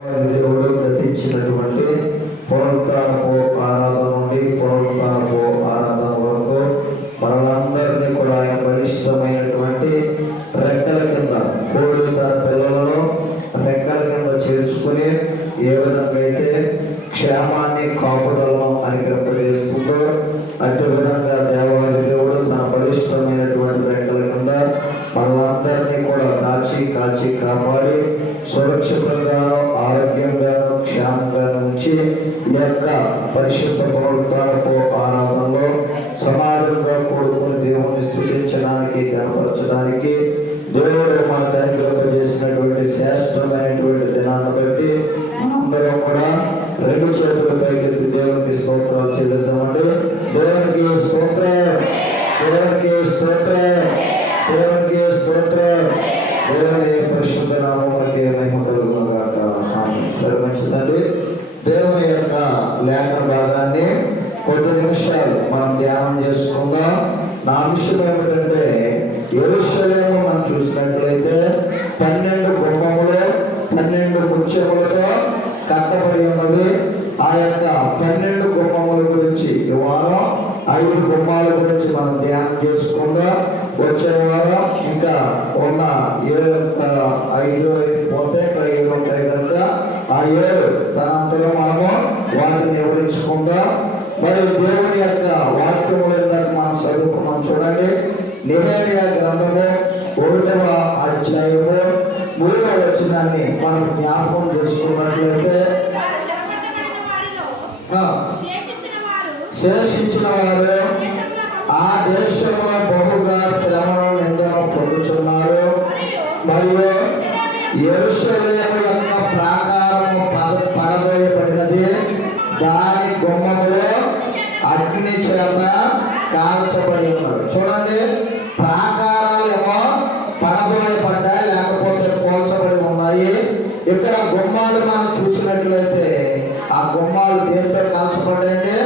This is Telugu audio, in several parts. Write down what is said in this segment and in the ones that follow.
దేవుడు గతించినటువంటి పునరుత్థానపు ఆరాధన నుండి పునరుత్థానపు ఆరాధన వరకు మనలందరినీ కూడా ఆయన బలిష్టమైనటువంటి రెక్కల కింద కోడి తన పిల్లలను రెక్కల కింద చేర్చుకుని ఏ విధంగా అయితే క్షేమాన్ని కాపుదలను అనుగ్రహిస్తుందో అట్టి విధంగా దేవాది దేవుడు తన బలిష్టమైనటువంటి రెక్కల కింద మనలందరినీ కూడా కాచి కాపాడి సురక్షితంగాను ఆరోగ్యంగాను క్షేమంగాను ఉంచి ఈ యొక్క పరిశుద్ధ పునరుత్థానపు ఆరాధనలో సమాజంగా కూడుకుని దేవుణ్ణి స్తుతించడానికి కనపరచడానికి దేవుడు మనకు అనుగ్రహింపజేసినటువంటి శ్రేష్టమైనటువంటి దినాన్ని బట్టి అందరం కూడా రెండు చేతుల పైకెత్తి దేవునికి స్తోత్రాలు చెల్లిద్దామండి. దేవునికి స్తోత్రం, దేవునికి స్తోత్రం, దేవునికి స్తోత్రం. దేవుని పరిశుద్ధ నామమునకే మహిమ కలుగును గాక. ఆమేన్. సరే, మంచిదండి. దేవుని యొక్క లేఖన భాగాన్ని కొద్ది నిమిషాలు మనం ధ్యానం చేసుకుందాం. నా అంశం ఏమిటంటే, యెరూషలేము మనం చూసినట్లయితే 12 గుమ్మములు 12 ముత్యములతో కట్టబడి ఉన్నది. ఆ యొక్క 12 గుమ్మముల గురించి ఈ వారం 5 గుమ్మాల గురించి మనం ధ్యానం చేసుకుందాం. వచ్చే వారం ఇంకా ఉన్న 5 పోతే 7 ఉంటాయి కనుక ఆ 7 తనంతలో మనము వాటిని వివరించుకుందాం. మరి దేవుని యొక్క వాక్యములు ఇందాక మనం చదువుకున్నాం. చూడండి, నెహెమ్యా గ్రంథము 1వ అధ్యాయము 3వ వచనాన్ని మనం జ్ఞాపకం చేసుకున్నట్లయితే, శేషించిన వారు ఆ దేశంలో బహుగా శ్రమను నిందను పొందుతున్నారు. మరియు యెరూషలేము యొక్క ప్రాకారము పడదోయబడినది, దాని గుమ్మములో అగ్ని చేత కాల్చబడి ఉన్నారు. చూడండి, ప్రాకారాలు ఏమో పడదోయబడ్డాయి, లేకపోతే కోల్చబడి ఉన్నాయి. ఇక్కడ గుమ్మాలు మనం చూసినట్లయితే ఆ గుమ్మాలు దేంతో కాల్చబడ్డాయండి?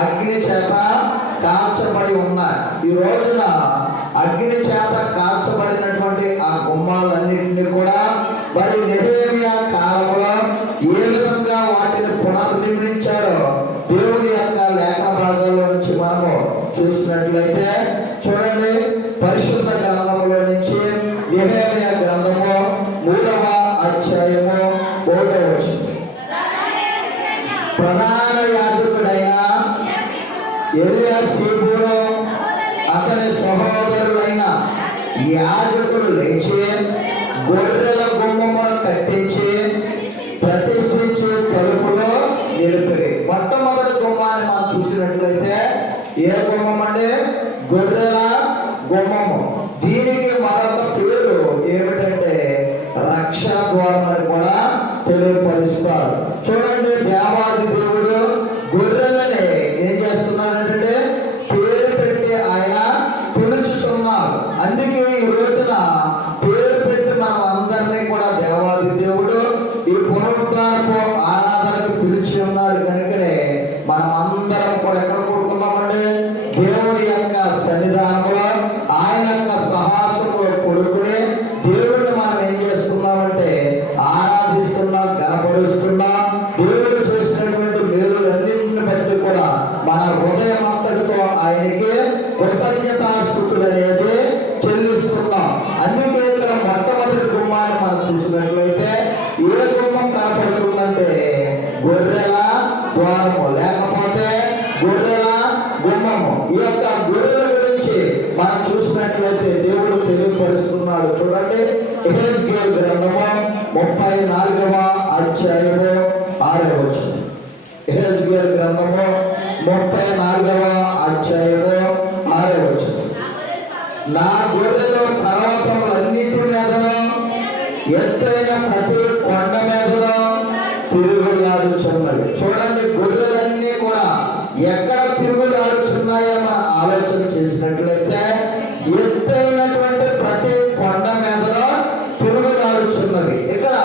అగ్ని చేత కాల్చబడి ఉన్నాయి. ఈ రోజున అగ్ని చేత కాల్చబడినటువంటి ఆ గుమ్మాలన్నింటినీ కూడా మరి నెహెమ్యా కాలంలో ఏ విధంగా వాటిని పునర్నిర్మించారో దేవుని యొక్క లేఖన భాగాల్లో నుంచి మనము చూసినట్లయితే, చూడండి, పరిశుద్ధ గ్రంథములో నుంచి నెహెమ్యా గ్రంథము 3వ అధ్యాయము 1వ వచనం. ప్రధాన యాజకుడైన ఎలీయాషీబును అతని సహోదరులైన యాజకులు లేచి గొర్రెల గుమ్మమును కట్టించి ప్రతిష్ఠించి తలుపులో నిలిపిరి. మొట్టమొదటి గుమ్మాన్ని మనం చూసినట్లయితే ఏ గుమ్మం అంటే? గొర్రెల గుమ్మము. దీనికి మరొక పేరు ఏమిటంటే రక్షణ ద్వారం అని కూడా తెలియపరుస్తారు. చూడండి, దేవాది దేవుడు గొర్రెలని ఏం చేస్తున్నాడంటే పేరు పెట్టి ఆయన పిలుచుతున్నారు. అందుకే ఈ రోజున పేరు పెట్టి మనం అందరినీ కూడా దేవాది దేవుడు ఈ పునరుద్ధారపు ఆరాధనకు పిలిచి ఉన్నాడు. కనుకనే మనం అందరం కూడా ఎక్కడ కొడుకున్నామండి? దేవుని యొక్క సన్నిధానంలో, ఆయన యొక్క సహాసంలో కొడుకుని దేవుడిని మనం ఏం చేస్తున్నామంటే ఆరాధిస్తున్నాం, గణపరుస్తున్నాం. దేవుడు చేసినటువంటి మేలులన్నింటిని బట్టి కూడా మన హృదయం అంతటితో ఆయనకి కృతజ్ఞతాస్తుతులు అనేది చెల్లిస్తున్నాం. అందుకే ఇక్కడ మొట్టమొదటి గుమ్మాన్ని మనం చూసినట్లయితే ఏ గుమ్మం కనపడుతుందంటే గొర్రెల ద్వారము, లేకపోతే గొర్రెల గుమ్మము. ఈ యొక్క గొర్రెల గురించి మనం చూసినట్లయితే దేవుడు తెలియపరుస్తున్నాడు. చూడండి, యెహెజ్కేలు గ్రంథము 34వ అధ్యాయము 6వ వచనం. యెహెజ్కేలు గ్రంథము 34వ అధ్యాయము 6వ వచనం. నా గొర్రెలు పర్వతములన్నిటి మీదను ఎత్తైన ప్రతి కొండ మీదను తిరుగులాడుచున్నవి. చూడండి, గొర్రెలన్నీ కూడా ఎక్కడ తిరుగులాడుచున్నాయో మనం ఆలోచన చేసినట్లయితే ఎత్తైనటువంటి ప్రతి కొండ మీదలో తిరుగులాడుచున్నవి. ఇక్కడ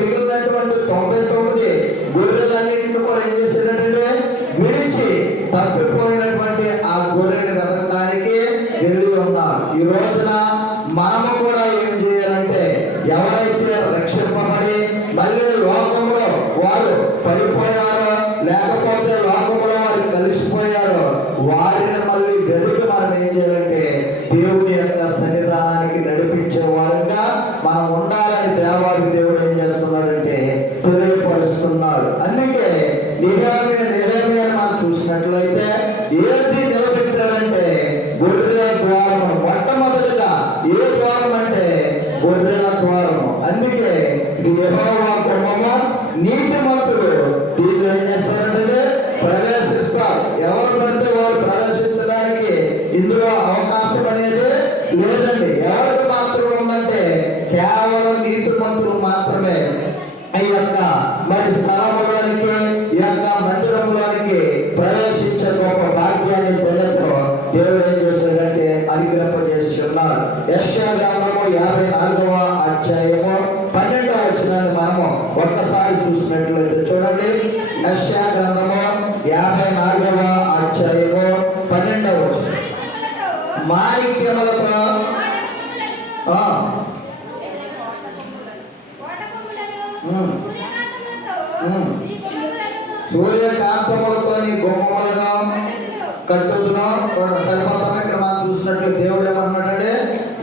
మిగిలినటువంటి 99 గొర్రెలన్నింటిని కూడా ఏం చేశాడంటే విడిచి తప్పిపోయినటువంటి ఆ గొర్రెని వెతకడానికి వెళ్ళి ఉన్నారు. ఈ రోజున మనము కూడా ఏం చేయాలంటే ఎవరైతే రక్షింపబడి మళ్ళీ లోకంలో వారు పడిపోయారో లేకపోతే లోకంలో వారు కలిసిపోయారో వారిని మళ్ళీ వెలుగు మనం ఏం చేయాలంటే దేవుని యొక్క సన్నిధానానికి నడిపించే వారుగా మనం ఉండాలని దేవాది దేవుడు ఏం చేస్తున్నాడంటే తెలియపరుస్తున్నాడు. అందుకే నిహేమియా మనం చూసినట్లయితే ఏది నిలబెట్టాడంటే గొర్రెల ద్వారము. మొట్టమొదటిగా ఏ ద్వారం అంటే గొర్రెల ద్వారము. అందుకే ఇది యెహోవా గుమ్మము, నీతిమంతులు దీన్ని ఏం చేస్తారంటే ప్రవేశిస్తారు. ఎవరు పడితే వారు ప్రవేశించడానికి ఇందులో అవకాశం అనేది లేదండి. ఎవరికి మాత్రం ఉందంటే కేవలం నీతిమంతులు మాత్రమే ఈ యొక్క మరి స్థలంలోనికి ఈ యొక్క మందిరంలోనికి ప్రవేశించే గొప్ప భాగ్యాన్ని ధన్యతలో దేవుడు ఏం చేశాడంటే అనుగ్రహింపజేసి ఉన్నారు. యెషయా గ్రంథము 54వ అధ్యాయము 12వ వచనాన్ని మనము ఒక్కసారి చూసినట్లయితే చూడండి. యెషయా గ్రంథము 54వ అధ్యాయము 12వ వచనం. మాణిక్యములతో సూర్యకాంతములతో నీ గుమ్మములను కట్టుదును. సరిపోతాం. ఇక్కడ మనం చూసినట్లు దేవుడు ఏమన్నాడంటే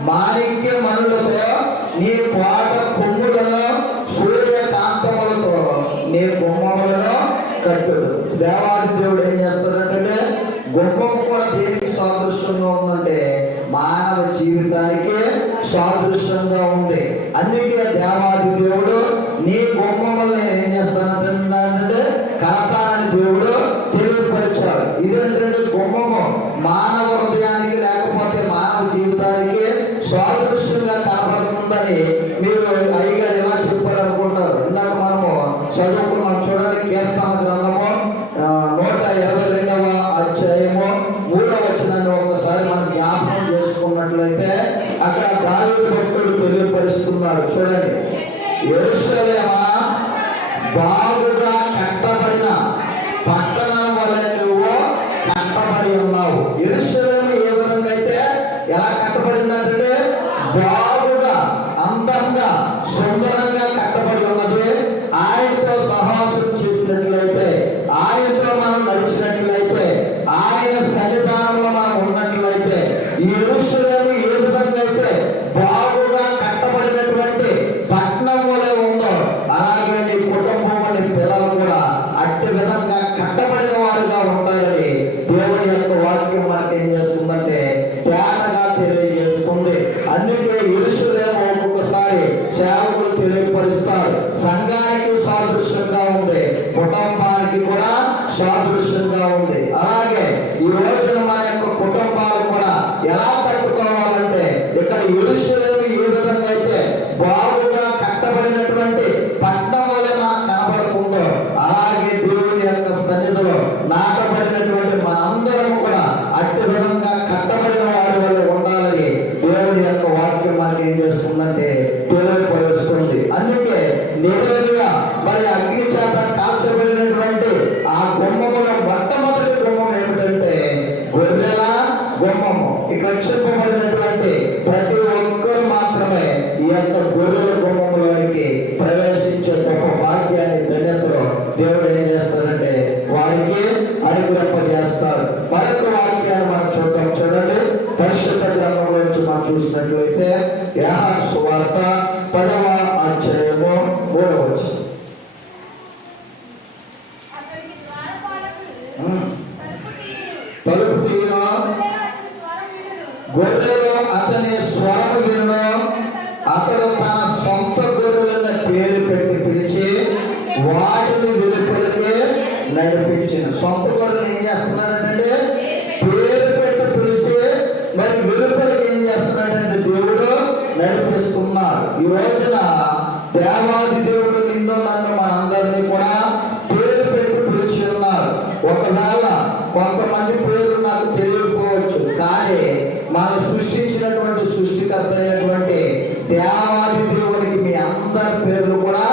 మాణిక్య మణులతో నీ కోట కొమ్ములను సూర్యకాంతములతో నీ గుమ్మములను కట్టుదు. దేవాది దేవుడు ఏం చేస్తాడంటే గుమ్మము కూడా దేనికి సాదృశ్యంగా ఉందంటే మానవ జీవితానికి సాదృశ్యంగా ఉంది. అందుకే దేవాది దేవుడు నీ గుమ్మములను ఏం చేస్తానంటే కడతానని దేవుడు తెలియపరిచాడు. ఇదేంటంటే గుమ్మము మానవ హృదయానికి లేకపోతే మానవ జీవితానికి సాదృశ్యంగా కనపడుతుందని మీరు అయ్యగారు ఎలా చెప్పారనుకుంటారు. ఇందాక మనము చదువుకున్నాం. చూడండి, కీర్తన గ్రంథము 122వ అధ్యాయము 3వ వచనాన్ని ఒకసారి మనం జ్ఞాపకం చేసుకున్నట్లయితే అక్కడ దావీదు భక్తుడు తెలియపరుస్తున్నాడు. చూడండి, యెరూషలేమా బాగుగా కట్టబడిన పట్టణం వలె నువ్వు కట్టబడి ఉన్నావు. యెరూషలేము ఏ విధంగా అయితే ఎలా కట్టబడిందంటే బాగుగా అందంగా సుందరంగా కట్టబడి ఉన్నది. ఆయనతో సహవాసం చేసినట్లయితే, ఆయనతో మనం నడిచినట్లయితే, ఆయన సన్నిధానంలో మనం ఉన్నట్లయితే ఈ యెరూషలేము ఏ విధంగా అయితే బాగుగా కట్టబడినటువంటి పట్టణం వలె ఉందో అలాగే నీ కుటుంబం నీ పిల్లలు కూడా అట్టి విధంగా కట్టబడిన వారుగా ఉంటారని దేవుని యొక్క వాక్యం మనకి ఏం చేస్తుందంటే తేటగా తెలియజేస్తుంది. అందుకే యెరూషలేము ఒక్కొక్కసారి సేవకులు తెలియపరుస్తారు. సంఘానికి సాదృశ్యంగా ఉంది, కుటుంబానికి కూడా సాదృశ్యంగా ఉంది. అలాగే ఈ రోజున మన యొక్క కుటుంబాలు కూడా ఎలా కట్టుకోవాలంటే ఇక్కడ యెరూషలేము ఏ విధంగా అయితే బాగుగా కట్టబడినటువంటి పట్టణం వలె మనకు కనబడుతుందో అలాగే దేవుని యొక్క సన్నిధిలో నాటబడినటువంటి మనందరం కూడా అట్టి విధంగా కట్టబడిన వారి వల్ల ఉండాలని దేవుని యొక్క వాక్యం మనకి ఏం చేస్తుందంటే తెలియపరుస్తుంది. అందుకే నివేదిగా మరి అగ్ని చేత కాల్చబడినటువంటి ఆ గుమ్మముల మొట్టమొదటి గుమ్మం ఏమిటంటే గొర్రెల గుమ్మము. ఇక రక్షింపబడినటువంటి ప్రతి ఒక్కరు మాత్రమే ఈ యొక్క గొర్రెల గుమ్మములోనికి ప్రవేశించే గొప్ప భాగ్యాన్ని ధన్యతలో దేవుడు ఏం చేస్తారంటే వారికి అనుగ్రహింపజేస్తారు. మరొక వాక్యాన్ని మనం చూద్దాం. చూడండి, పరిశుద్ధ గ్రంథం గురించి మనం చూసినట్లయితే యోహాను సువార్త 10వ అధ్యాయము 3వ వచనం. తలుపు తీయును, గొర్రెలు అతని స్వరము వినును. అతడు తన సొంత గొర్రెలను పేరు పెట్టి పిలిచి వాటిని వెలుపలికి నడిపించిన. సొంత గొర్రెలు ఏం చేస్తున్నాడంటే పేరు పెట్టి పిలిచి మరి వెలుపలికి ఏం చేస్తున్నాడంటే దేవుడు నడిపిస్తున్నాడు. ఈ రోజున దేవాది దేవుడు నిన్ను నన్ను మనందరినీ కూడా పేరు పెట్టి పిలిచి ఉన్నారు. ఒకవేళ కొంతమంది పేర్లు నాకు తెలియకపోవచ్చు, కానీ మనం సృష్టించినటువంటి సృష్టికర్త అయినటువంటి దేవాది దేవునికి మీ అందరి పేర్లు కూడా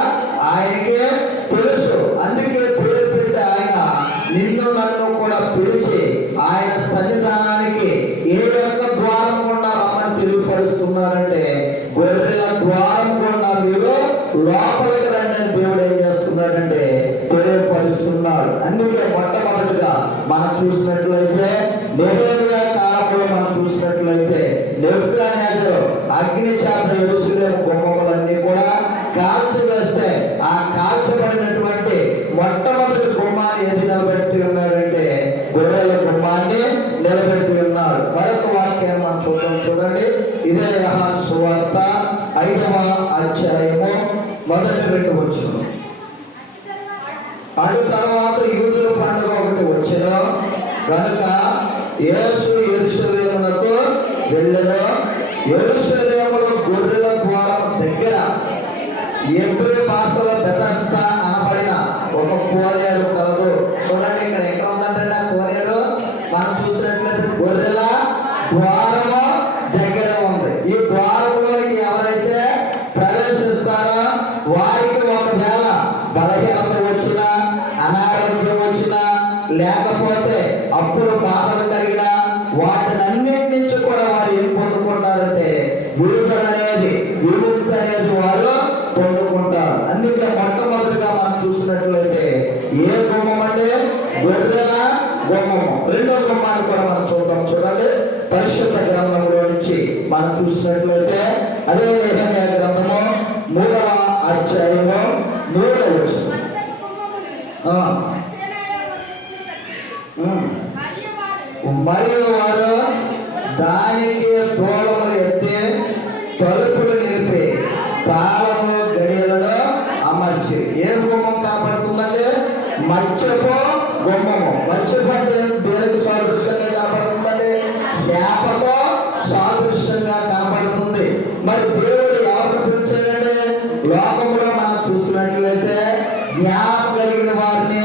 లోపలికి రండి అని దేవుడు ఏం చేస్తున్నాడంటే తెలియపరుస్తున్నాడు. అందుకే మొట్టమొదటిగా మనం చూసినట్లయితే నెహెమ్యా కాలంలో మనం చూసినట్లయితే నెబుకద్నెజరు అగ్ని చేత యెరూషలేము గుమ్మములన్నీ కూడా కాల్చివేస్తే ఆ కాల్చబడినటువంటి మొట్టమొదటి గుమ్మాన్ని ఏది నిలబెట్టి ఉన్నాడంటే గొర్రెల గుమ్మాన్ని నిలబెట్టి ఉన్నాడు. మరొక వాక్యాన్ని మనం చూడండి. ఇదే యోహాను సువార్త 5వ అధ్యాయము మొదటి 2 వచనం. అటు తర్వాత యూదుల పండుగ ఒకటి వచ్చెను గనుక యేసు యెరూషలేమునకు వెళ్ళెను. యెరూషలేములో గొర్రెల ద్వారం దగ్గర హెబ్రీ భాషలో బెతస్దా అనబడిన ఒక కోనేరు కలదు. చూడండి, ఇక్కడ ఎక్కడ ఉందంటే ఆ కోనేరు మనం చూసినట్లయితే గొర్రెల ద్వారము దగ్గర ఉంది. ఈ ద్వారంలోకి ఎవరైతే ప్రవేశిస్తారో వారికి ఒకవేళ బలహీనత వచ్చినా, అనారోగ్యం వచ్చినా, లేకపోతే అప్పులు బాధలు కలిగినా వాటినన్నిటి నుంచి కూడా వారు ఏం పొందుకుంటారంటే విడుదల అనేది, విముక్తి అనేది వారు పొందుకుంటారు. అందుకే మొట్టమొదటిగా మనం చూసినట్లయితే ఏ గుమ్మం అంటే గొర్రెల గుమ్మము. రెండో గుమ్మాన్ని కూడా మనం చూడండి. పరిశుద్ధ గ్రంథంలో నుంచి మనం చూసినట్లయితే అదే నెహెమ్యా గ్రంథము 3వ అధ్యాయము 3వ వచనం. మరియు వారు దానికి తోళములు ఎత్తి తలుపులు నిలిపి తాళము గడియలలో అమర్చి. ఏ గుమ్మం కనపడుతుందంటే మత్స్యపు గుమ్మము. మత్స్యపు అంటే దేనికి సాదృశ్యంగా కనపడుతుందంటే శాపతో సాదృశ్యంగా కనపడుతుంది. మరి దేవుడు ఎవరు పిలిచాడంటే లోకంలో మనం చూసినట్లయితే జ్ఞానం కలిగిన వారిని,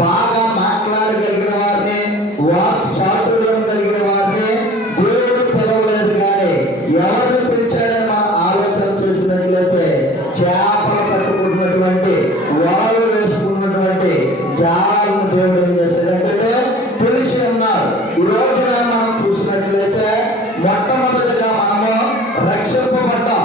బాగా మాట్లాడగలిగిన వారిని, వాక్ చాతుర్యం కలిగిన వారిని దేవుడు పిలవలేదు. కానీ ఎవరిని పిలిచాడని మనం ఆలోచన చేసినట్లయితే చేపలు పట్టుకున్నటువంటి, వారు వేసుకున్నటువంటి జాలను దేవుడు ఏం చేశాడంటే పిలిచి ఉన్నారు. ఈ రోజున మనం చూసినట్లయితే మొట్టమొదటిగా మనము రక్షింపబడ్డాం.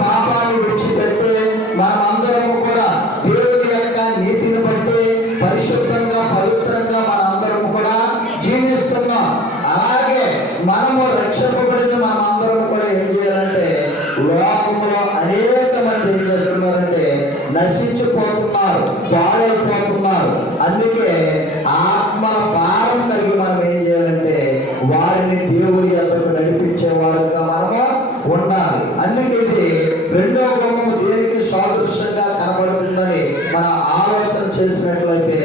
పాపాన్ని విడిచిపెట్టి మనం అందరము కూడా దేవుడి యొక్క నీతిని బట్టి పరిశుద్ధంగా, పవిత్రంగా మన అందరం కూడా జీవిస్తున్నాం. అలాగే మనము రక్షింపబడిన మనం అందరం కూడా ఏం చేయాలంటే లోకంలో అనేక మంది ఏం చేస్తున్నారంటే నశించిపోతున్నారు, పాడైపోతున్నారు. అందుకే ఆత్మ భారం కలిగి మనం ఏం చేయాలంటే వారిని దేవుని యొద్దకు నడిపించే వారుగా మనము ఉండాలి. అందుకే ఇది రెండో గుమ్మము దేనికి సాదృశ్యంగా కనబడుతుందని మన ఆలోచన చేసినట్లయితే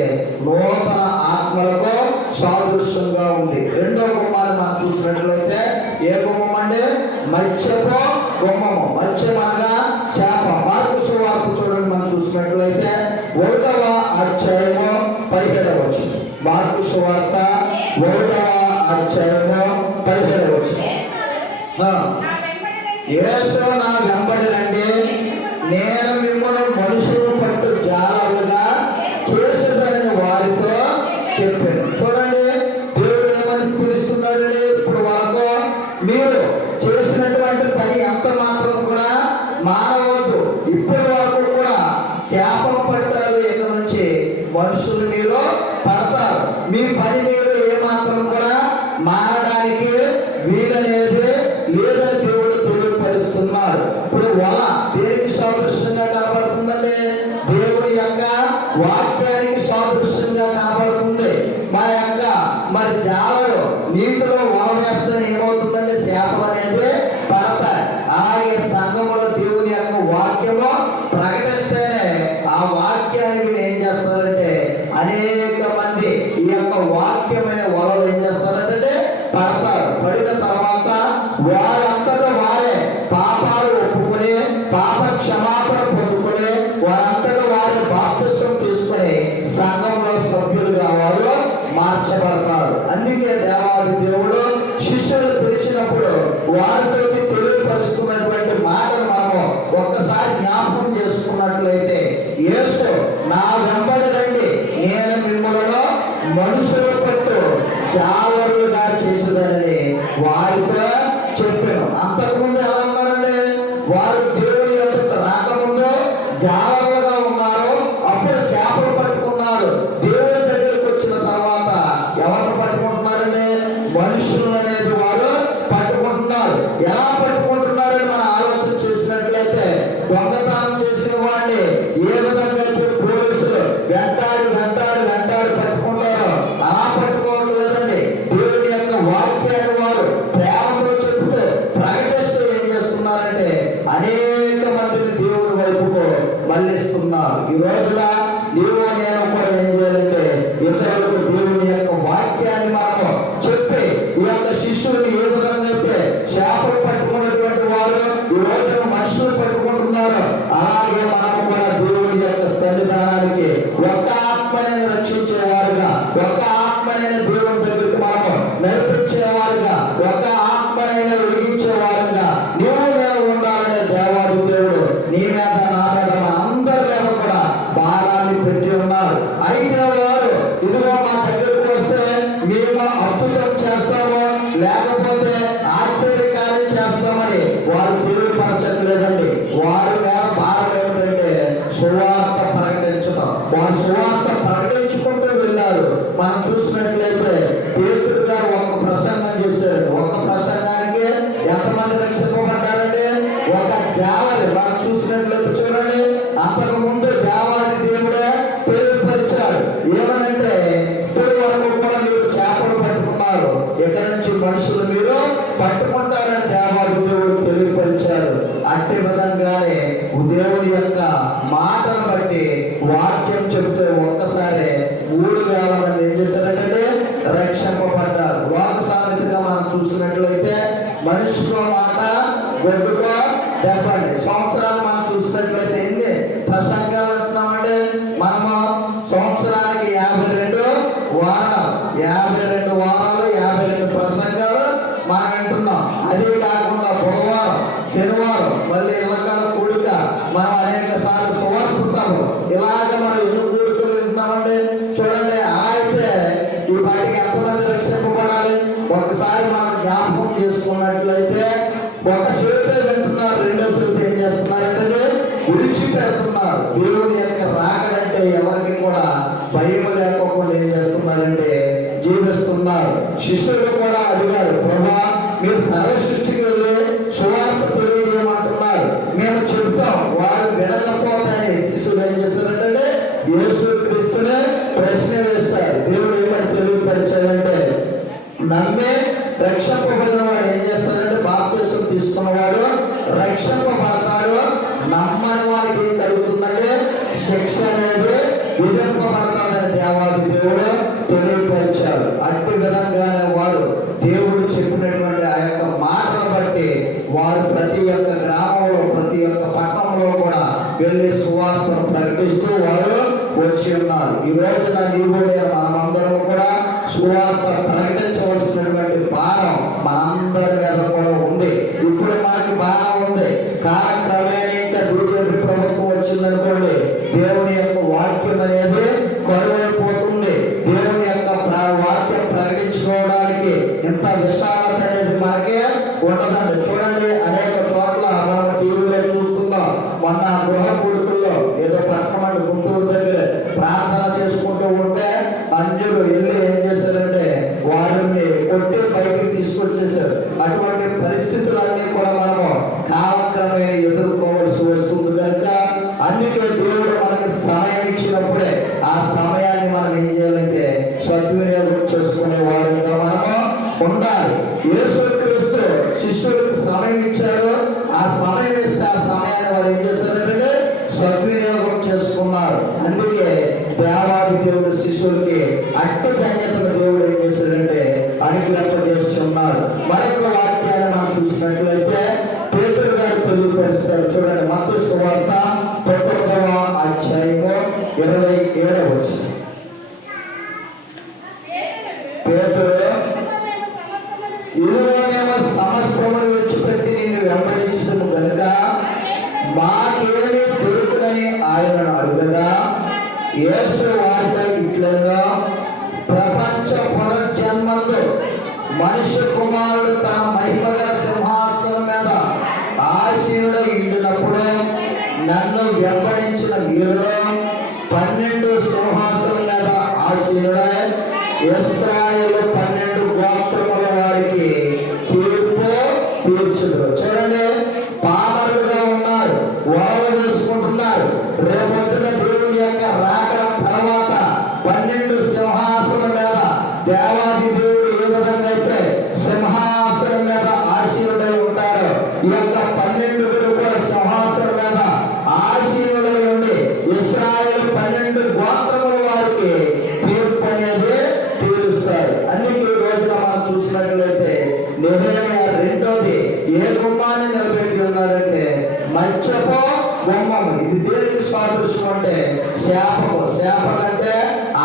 నూతన ఆత్మలకు సాదృశ్యంగా ఉంది. రెండో గుమ్మాన్ని మనం చూసినట్లయితే ఏ గుమ్మం అంటే మత్స్యపు గుమ్మము. మత్స్యం అనగా చేప. మార్కు సువార్త చూడండి, మనం చూసినట్లయితే 1వ అధ్యాయము 17వ వచనం. మార్కు సువార్త 1వ అధ్యాయము 17వ వచనం. యేసు నా వెంబడి రండి, నేను మిమ్మల్ని మనుషులు పట్టు జాలరులుగా చేసేదని వారితో చెప్పాను. చూడండి, దేవుడు ఏమని పిలుస్తున్నాడండి ఇప్పుడు వరకు? మీరు చేసినటువంటి పని ఎంత మాత్రం కూడా మానవద్దు. ఇప్పటి వరకు కూడా శాపం పట్టారు, ఇక నుంచి మనుషులు మీరు పడతారు. మీ పని మీరు ఏమాత్రం కూడా మారడానికి వీలనేది లేదని దేవుడు తెలియపరుస్తున్నాడు. ఇప్పుడు వల దేనికి సాదృశ్యంగా కనబడుతుందండి? దేవుని యొక్క వాక్యానికి సాదృశ్యంగా కనబడుతుంది. మరి జాలరు నీటిలో వల వేస్తే ఏమవుతుందంటే శాపం అనేది పడతాయి. అలాగే సంఘములో దేవుని యొక్క వాక్యము ప్రకటిస్తేనే ఆ వాక్యానికి ఏం చేస్తారంటే అనేక మంది ఈ యొక్క వాక్యమైన వలలు ఏం చేస్తారంటే పడతారు. పడిన తర్వాత వారంతటా వారే పాపాలు ఒప్పుకొని పాప క్షమాపణ పొందుకొని వారంతటా వారే బాప్తిసం తీసుకొని సంఘంలో సభ్యులుగా వారు మార్చబడతారు. అందుకే దేవాది దేవుడు శిష్యులు పిలిచినప్పుడు వారితో తెలియపరుస్తున్నటువంటి మాటలు మనము ఒక్కసారి జ్ఞాపకం చేసుకున్నట్లయితే, యేసు నా వెంబడి రండి, నేను మిమ్మల్ని మనుషుల పట్టు జాలరులుగా చేసేదని వారితో చెప్పాను. అంతకుముందు ఎలా ఉన్నారండి? వారు దేవుని యొక్క రాకముందు ఈ రోజున నీవు నేను కూడా ఏం చేయాలంటే ఇతరులకు దేవుని యొక్క వాక్యాన్ని మనము చెప్పి ఈ యొక్క శిష్యుని ఏ విధంగా అయితే చేపలు పట్టుకున్నటువంటి వారు ఈ రోజున మనుషులు పట్టుకుంటున్నారు, అలాగే మనం కూడా దేవుని యొక్క సన్నిధానానికి ఒక ఆత్మని రక్షించేవారుగా, ఒక ఆత్మనైన దేవుని దగ్గరికి మనము నడిపించేవారుగా, ఒక ఆత్మనైన వెలిగించేవారుగా నీవు నేను ఉండాలనే దేవాది దేవుడు నీ మీద నా మీద మన అందరి మీద కూడా భారాన్ని పెట్టి ఉన్నారు. అయితే వారు ఇదిగో మా దగ్గరకు వస్తే మేము అద్భుతం చేస్తాము లేకపోతే ఆశ్చర్యకార్యం చేస్తామని వారు తెలియపరచట్లేదండి. వారి మీద భారం ఏమిటంటే సువార్త ప్రకటించడం. వారు సువార్త ప్రకటించుకుంటూ వెళ్ళారు. మనం చూసినట్లయితే పేతురు గారు ఒక ప్రసంగం చేశారు. ఒక ప్రసంగానికి ఎంతమంది రక్షింపబడ్డారండి? ఒక జావలి. మనం చూసినట్లయితే చూడండి, అంతకు ముందు దేవాది దేవుడే పేరుపరిచాడు. ఏమనంటే ఇప్పటి వరకు కూడా మీరు చేపలు పట్టుకున్నారు, ఇక నుంచి మనుషులు మీరు పట్టుకుంటారని దేవాది దేవుడు తెలియపరిచాడు. అట్టి విధంగానే దేవుని యొక్క మాటను బట్టి వాక్యం చెబితే ఒక్కసారి 3,000 మంది ఏం చేశారంటే రక్షింపబడ్డారు. లోక సామెతగా మనం చూసినట్లయితే మనిషికో మాట గొడ్డుకో దెబ్బండి. సంవత్సరాలు మనం చూసినట్లయితే ఎన్ని ప్రసంగాలు అంటున్నామండి? మనము సంవత్సరానికి 52 వారాలు, 52 వారాలు, 52 ప్రసంగాలు మనం వింటున్నాం. అది కాకుండా బుధవారం, శనివారం, మళ్ళీ ఇళ్ళకాల కూడిక, మనం అనేక సార్లు సువార్త సభలు, ఇలాగ మనం ఎన్ని కూడికలు వింటున్నామండి చూడండి. అయితే ఈ వాటికి ఎంతమంది రక్షింపబడాలి? ఒకసారి మనం జ్ఞాపకం చేసుకున్నట్లయితే ఒక సేపు వింటున్నారు, రెండో సేపు ఏం చేస్తున్నారంటే విడిచిపెడుతున్నారు. దేవుని యొక్క రాకడంటే ఎవరికి కూడా భయం లేకోకుండా ఏం చేస్తున్నారంటే జీవిస్తున్నారు. శిష్యులు కూడా అడిగారు, ప్రభువా మీరు సర్వ సృష్టికి వెళ్ళి సువార్త తెలియజేయమంటున్నారు, మేము చెప్తాం, వారు వినకపోతాయని శిష్యులు ఏం చేస్తారంటే యేసు క్రీస్తునే ప్రశ్న వేస్తారు. దేవుడు ఏమని తెలియపరిచాడంటే నమ్మే రక్షింపబడిన వాడు ఏం చేస్తాడంటే బాప్తిసం తీసుకున్నవాడు రక్షింపబడతాడు, నమ్మని వారికి ఏం కలుగుతుందంటే శిక్ష అనేది విధింపబడతాడని దేవాది దేవుడు తెలియపరిచారు. అట్టి విధంగానే వారు దేవుడు చెప్పినటువంటి ఆ యొక్క మాటను బట్టి వారు ప్రతి ఒక్క గ్రామంలో, ప్రతి ఒక్క పట్టణంలో కూడా వెళ్ళి సువార్తను ప్రకటిస్తూ వారు వచ్చి ఉన్నారు. ఈ రోజున నీవు నేను మనమందరం కూడా సువార్త ప్రకటించవలసినటువంటి భారం మనందరి మీద కూడా ఉంది. ఇప్పుడు మనకి భారం ఉంది. కాలక్రమేణా ఇంకా బీజేపీ ప్రభుత్వం వచ్చిందనుకోండి, దేవుని యొక్క వాక్యం అనేది కరువైపోతుంది. దేవుని యొక్క వాక్యం ప్రకటించుకోవడానికి ఇంత విశాలత అనేది మనకే ఉండదండి. చూడండి, అనేక చోట్ల మనం టీవీలో చూస్తున్నాం. మొన్న గృహ కూడుకుల్లో ఏదో పట్టణం గుంటూరు దగ్గర ప్రార్థన చేసుకుంటూ ఉంటే అంజులు వెళ్ళి ఏం చేశారంటే వారిని కొట్టి పైకి తీసుకొచ్చేసారు. అటువంటి పరిస్థితులన్నీ కూడా మనము కాలక్రమేణా ఎదుర్కోవాల్సి వస్తుంది కనుక అందుకే దేవుడు మనకి సమయం ఇచ్చినప్పుడే ఆ సమయాన్ని మనం ఏం చేయాలంటే సద్వినియోగం చేసుకునే వారిగా మనము ఉండాలి. యేసుక్రీస్తు శిష్యులకు సమయం ఇచ్చాడు. ఆ సమయం ఇస్తే ఆ సమయాన్ని వారు ఏం చేశారంటే సద్వినియోగం చేసుకున్నారు. అందుకే దేవాది దేవుడు శిష్యులకి అట్టి ధన్యతను దేవుడు ఏం చేశాడంటే అనుగ్రహింపజేస్తున్నారు. మరొక వాక్యాన్ని మనం చూసినట్లయితే పేతురు గారు తెలియపరుస్తారు. చూడండి, మత్తయి సువార్త 19వ అధ్యాయము 27వ వచనం. పేతురు, ఇదిగో మేము సమస్తమును విడిచిపెట్టి నిన్ను వెంబడించదము కనుక మాకేమీ దొరుకుదని ఆయనను అడుగగా యేసు వారితో ఇట్లనగా ప్రపంచ పునర్జన్మందు మనిషి కుమారుడు తన మహిమగల సింహాసనం మీద ఆసీనుడై ఉండినప్పుడు నన్ను వెంబడించిన వీరులో 12 సింహాసనం మీద ఆసీనుడై ఇశ్రాయేలు 12 గోత్రముల వారికి తీర్పు తీర్చుదురు. చూడండి, పామరులుగా ఉన్నారు, ఓవ చేసుకుంటున్నారు. రేపొద్దున దేవుని యొక్క రాకడ తర్వాత 12 సింహాసనం మీద దేవాది దేవుడు ఏ విధంగా అయితే సింహాసనం మీద ఆసీనుడై ఉంటాడో ఈ యొక్క 12 కూడా సింహాసనం మీద ఆసీనుడై ఉండి ఇశ్రాయేలు దేనికి సాదృశ్యం అంటే శాపకు అంటే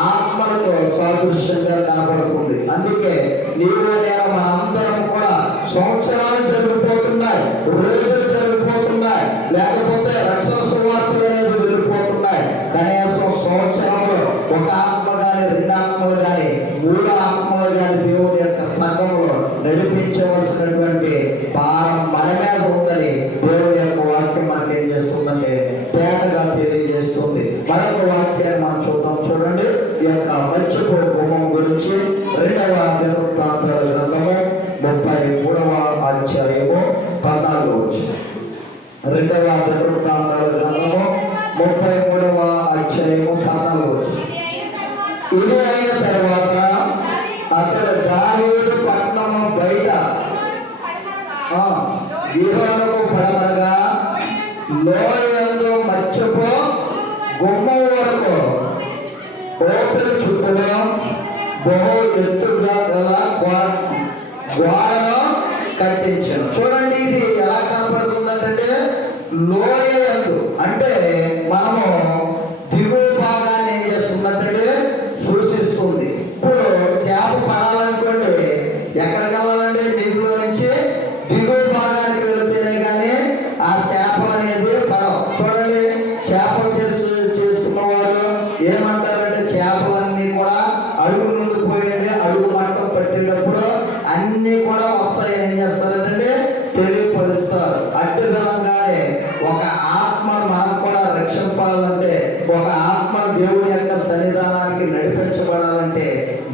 ఆత్మలకు సాదృశ్యంగా కనపడుతుంది. అందుకే నీవు నేను మనందరం కూడా సంవత్సరాలు జరిగిపోతున్నాయి, రోజులు జరిగిపోతున్నాయి, లేకపోతే రక్షణ సువార్తలు అనేది వెళ్ళిపోతున్నాయి. కనీసం సంవత్సరంలో ఒక ఆత్మ కానీ, రెండు ఆత్మలు కానీ, మూడు ఆత్మలు కానీ దేవుని యొక్క సంఘంలో నడిపించవలసినటువంటి భారం మన మీద ఉందని దేవుని యొక్క వాక్యం మనకి ఏం చేస్తుందంటే తేటగా తెలియజేస్తుంది. మరొక వాక్యాన్ని మనం చూద్దాం. చూడండి, ఈ యొక్క మత్స్యపు గుమ్మం గురించి 2వ దినవృత్తాంతాల గ్రంథము 33వ అధ్యాయము 14వ వచనం. 2వ దినవృత్తాంతాల గ్రంథము 33వ అధ్యాయము 14వ వచనం. ఇది అయిన తర్వాత అతడు దావీదు పట్టణము బయట గిహోనుకు పడమరగా లోయందు మత్స్యపు గుమ్మం వరకు ఓపెన్ చుట్టూ బహు ఎత్తుగా గల గోడను కట్టించాను. చూడండి, ఇది ఎలా కనపడుతుందంటే లోయందు అంటే మనము దిగువ భాగాన్ని ఏం చేస్తుందంటే సూచిస్తుంది. ఇప్పుడు చేప పడాలనుకోండి, ఎక్కడికి వెళ్ళాలండి? నీటిలో నుంచి దిగువ భాగానికి వెళితేనే కానీ ఆ చేపలు అనేది పడవు. చూడండి, చేపలు చేసుకున్న వారు ఏమంటారంటే చేపలన్నీ కూడా అడుగు నుండి పోయండి, అడుగు మట్టం పట్టేటప్పుడు అన్నీ కూడా వస్తాయి. ఏం చేస్తారంటే తెలియపరుస్తారు. అట్టి విధంగానే ఒక ఆత్మను మనం కూడా రక్షింపాలంటే, ఒక ఆత్మను దేవుని యొక్క సన్నిధానానికి నడిపించబడాలంటే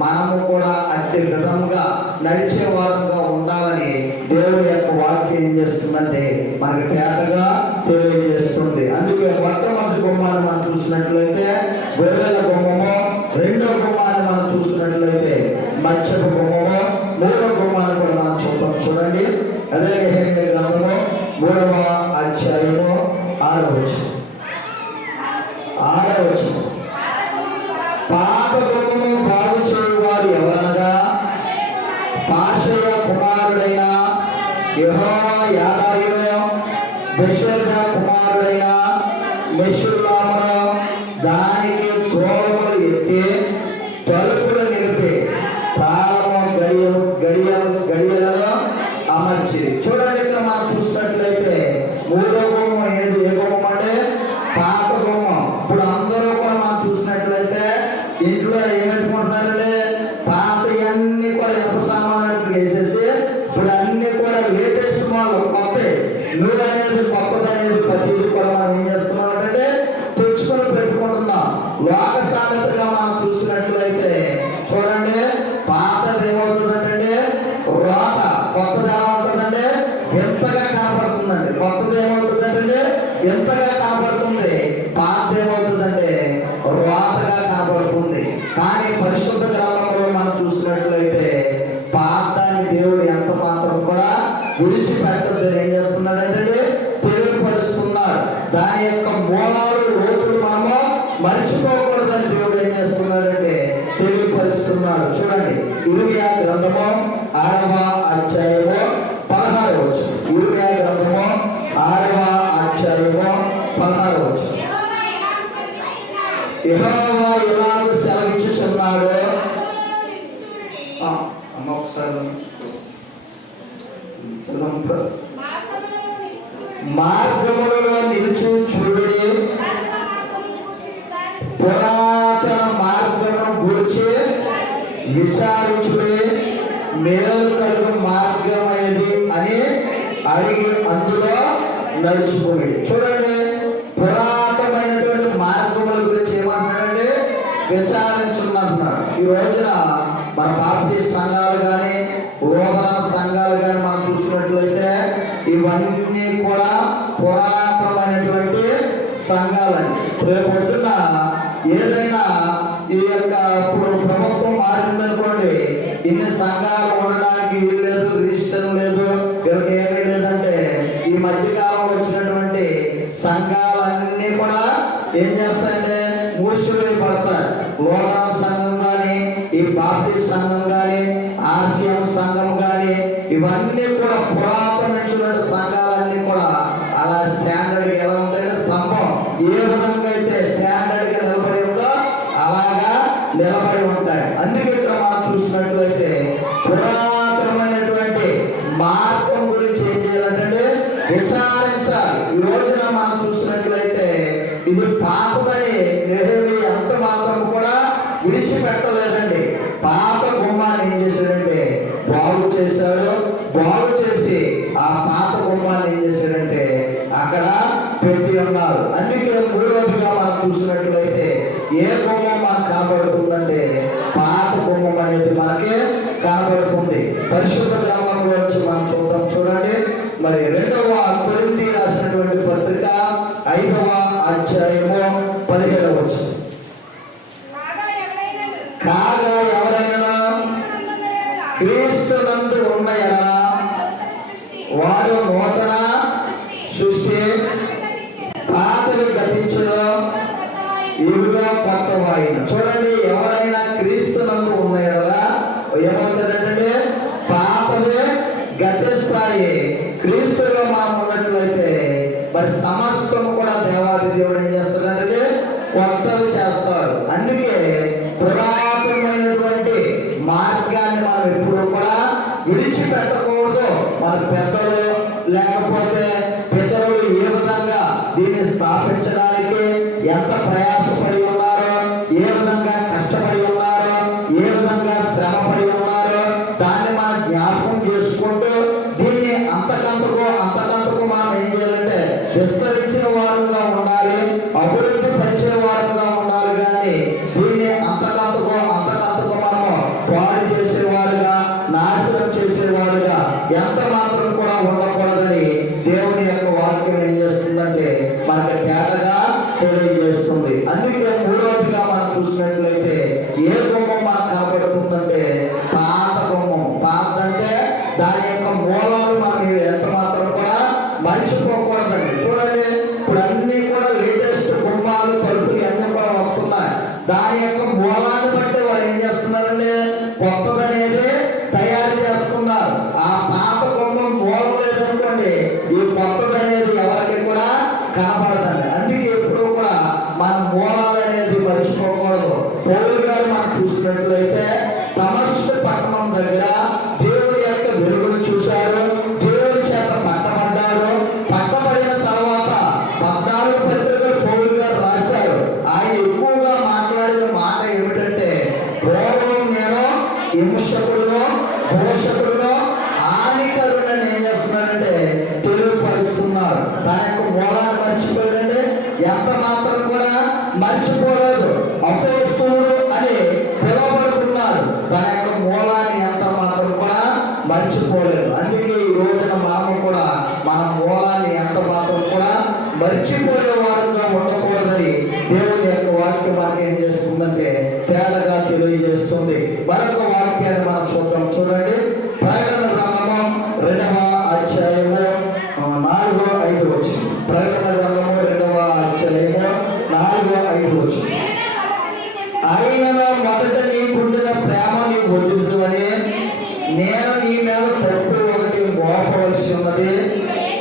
మనము కూడా అట్టి విధంగా నడిచే వారంగా ఉండాలని దేవుని యొక్క వాక్యం ఏం చేస్తుందంటే మనకి తేటగా తెలియజేస్తుంది. అందుకే మొట్టమొదటి గుమ్మాన్ని మనం చూసినట్లయితే గొర్రెల గుమ్మము, రెండో గుమ్మాన్ని మనం చూసినట్లయితే మత్స్యపు గుమ్మము, మూడో గుమ్మాన్ని కూడా మనం చూద్దాం. చూడండి, అదే నెహెమ్యా గ్రంథము 3వ అధ్యాయము 6వ వచనం. పాప గుమ్మము బాగు చేయువారు ఎవరనగా పాషయ కుమారుడైన యెహోవా యాదాయును, బెషెర కుమారుడైన మెషుల్లామును దానికి త్రోవలు ఎత్తి తలుపులు నిలిపి తాళము గడియలలో అమర్చి. చూడండి, ఇక్కడ మనం చూసినట్లయితే మూడో గుమ్మం ఏ గుమ్మం అంటే పాత గుమ్మం. ఇప్పుడు అందరూ కూడా మనం చూసినట్లయితే ఇంట్లో ఏమెట్టుకుంటున్నారంటే పాతయన్నీ కూడా ఎప్పుడు సామాన్లు వేసేసి ఇప్పుడు అన్ని కూడా లేటెస్ట్ మోడల్ కొత్త నూనె అనేది కొత్తది అనేది ప్రతిదీ కూడా మనం ఏం చేస్తున్నాం అంటే తెచ్చుకొని పెట్టుకుంటున్నాం. లోక సామెతగా మనం చూసినట్లయితే చూడండి, పాతది ఏమవుతుందంటే రోత, కొత్తది ఎలా ఉంటుందంటే ఎంతగా కనపడుతుందండి. కొత్తది ఏమవుతుందంటే ఎంతగా కనపడుతుంది, పాతది ఏమవుతుందంటే రోతగా కనపడుతుంది. కానీ పరిశుద్ధ గ్రంథంలో మనం చూసినట్లయితే పాతాన్ని దేవుడు ఎంత మాత్రం కూడా విడిచిపెట్టద్దని ఏం చేస్తున్నాడంటే తెలియపరుస్తున్నాడు. దాని యొక్క మూలాలు లోతులు మనము మర్చిపోకూడదని దేవుడు ఏం చేస్తున్నాడంటే తెలియపరుస్తున్నాడు. చూడండి, ఇర్మియా గ్రంథము 6వ అధ్యాయము 16వ వచనం. ఇర్మియా గ్రంథము 6వ అధ్యాయము 16వ వచనం. యెహోవా ఇలాగ సెలవిచ్చుచున్నాడు. అమ్మ ఒకసారి మార్గములలో నిలుచు చూడుడి, పురాతన మార్గమును గూర్చి విచారించుడి, మేలు కలుగు మార్గం ఏది అని అడిగి అందులో నడుచుకుని. చూడండి, పురాతనమైనటువంటి మార్గముల గురించి ఏమంటున్నాడంటే విచారించున్నాడు. ఈ రోజున మన బాప్టిస్ట్ సంఘాలు కానీ, లోకన సంఘాలు కానీ మనం చూసినట్లయితే ఇవన్నీ కూడా పురాతనమైనటువంటి సంఘాలండి. రేపొద్దున ఏదైనా ఈ యొక్క ఇప్పుడు ప్రభుత్వం మారిందనుకోండి, ఇన్ని సంఘాలు ఉండడానికి వీల్లేదు, రిజిస్టర్ లేదు, వీళ్ళకి ఏమీ లేదంటే ఈ మధ్యకాలంలో వచ్చినటువంటి సంఘాలన్నీ కూడా ఏం చేస్తాయంటే మూసివేయబడతాయి. లోకన సంఘం కానీ, ఈ బాప్టిస్ట్ సంఘం కానీ, ఆర్సిఎం సంఘం కానీ, ఇవన్నీ కూడా పురాతన సంఘాలన్నీ కూడా అలా స్టాండర్డ్ ఎలా ఉంటాయంటే స్తంభం ఏ విధంగా అయితే స్టాండర్డ్ గా నిలబడి ఉందో అలాగా నిలబడి ఉంటాయి. అందుకే ఇక్కడ మనం చూసినట్లయితే పురాతనమైనటువంటి మార్గం గురించి ఏం చేయాలంటే విచారించాలి. ఈ రోజున మనం చూసినట్లయితే ఇది పాతదని నెహెమీయా అంత మాత్రం కూడా విడిచిపెట్టలేదండి. పాత గుమ్మాన్ని ఏం చేశాడంటే బాగు చేశాడు. బాగు చేసి ఆ పాత గుమ్మాన్ని ఏం చేశాడంటే అక్కడ పెట్టి ఉన్నారు. అందుకే మూడవదిగా మనం చూసినట్లయితే ఏ గుమ్మం మనకు కనబడుతుందంటే పాత గుమ్మం అనేది మనకి కనబడుతుంది. పరిశుద్ధ గ్రంథంలో నుంచి మనం చూద్దాం. చూడండి, మరి 2వ కొరింథీ రాసినటువంటి పత్రిక 5వ అధ్యాయము 17వ వచనం. కాగా ఎవరైనా క్రీస్తునందు ఉన్న ఎడల వాడు నూతన సృష్టి, పాతవి గతించును, ఇవిగా కొత్తవాయిన. చూడండి, ఎవరైనా క్రీస్తునందు ఉన్న ఎడల ఏమవుతాడంటే పాతవే గతిస్తాయి. క్రీస్తులో మనం ఉన్నట్లయితే మరి సమస్తము కూడా దేవాది దేవుడు ఏం చేస్తాడంటే కొత్తవి చేస్తాడు. అందుకే పురాతనమైనటువంటి మార్గాన్ని మనం ఎప్పుడూ కూడా విడిచిపెట్టకూడదు. మన పెద్దలు లేకపోతే పితరులు ఏ విధంగా దీన్ని స్థాపించడానికి ఎంత ప్రయాసపడి ఉన్నారో, ఏ విధంగా కష్టపడి ఉన్నారో, ఏ విధంగా శ్రమపడి ఉన్నారో దాన్ని మనం జ్ఞాపకం చేసుకుంటూ దీన్ని అంతకంతకు మనం ఏం చేయాలంటే విస్తరించిన వారంగా ఉండాలి, అభివృద్ధి పరిచే వారంగా ఉండాలి. కానీ దీన్ని అంతకంతకు మనము పాడు చేసేవారుగా, నాశనం చేసేవారుగా ఎంత మాత్రం కూడా ఉండకూడదని దేవుని యొక్క వాక్యం ఏం చేస్తుందంటే మనకి తేటగా తెలియజేస్తుంది. అందుకే మూడవదిగా మనం చూసినట్లయితే ఏ గుమ్మం మనకు కనపడుతుందంటే పాత గుమ్మం. పాత అంటే దాని యొక్క మూలాలు మనం ఎంత మాత్రం కూడా మర్చిపోకూడదండి. చూడండి, ఇప్పుడు అన్ని కూడా లేటెస్ట్ గుమ్మాలు, తలుపులు అన్నీ కూడా వస్తున్నాయి. దాని యొక్క మూలాన్ని బట్టి వాళ్ళు ఏం చేస్తున్నారంటే కొత్తదనేది తయారు చేస్తున్నారు. ఆ పాత గుమ్మం మూలం లేదనుకోండి, ఈ కొత్తదనేది ఎవరికి కూడా కనపడదండి. అందుకే ఎప్పుడు కూడా మన మూలాలు అనేది మర్చిపోకూడదు. పౌలు గారు మనం చూసినట్లయితే దమస్కు పట్టణం దగ్గర దేవుని యొక్క వెలుగును చూశాడు, దేవుని చేత పట్టబడ్డాడు. పట్టబడిన తర్వాత 14 పత్రికలు పౌలు గారు రాశారు. ఆయన ఎక్కువగా మాట్లాడిన మాట ఏమిటంటే పూర్వం నేను హింసకుడును, దోషకుడును, హానికరుడని ఏం చేస్తున్నాడంటే తెలియపరుస్తున్నారు. తన యొక్క మూలాన్ని మర్చిపోయాడంటే ఎంత మాత్రం కూడా మర్చిపోలేదు. అపోస్తలుడు అని పిలువబడుతున్నాడు. తన యొక్క మూలాన్ని ఎంత మాత్రం కూడా మర్చిపోలేదు. అందుకే ఈ రోజున మనము కూడా మన మూలాన్ని ఎంత మాత్రం కూడా మర్చిపోయే వారుగా ఉండకూడదని దేవుని యొక్క వాక్యం మనకి ఏం చేస్తుందంటే తేటగా తెలియజేస్తుంది. మరొక వాక్యాన్ని మనం చూద్దాం. చూడండి, ప్రకటన గ్రంథము 2వ అధ్యాయము 4-5 వచనం. ప్రకటన గ్రంథము 2వ అధ్యాయము 4-5 వచనం. ఆయనను మొదట నీకుండిన ప్రేమ నీవు వదులుదువని నేను నీ మీద తప్పు ఒకటి మోపవలసి ఉన్నది.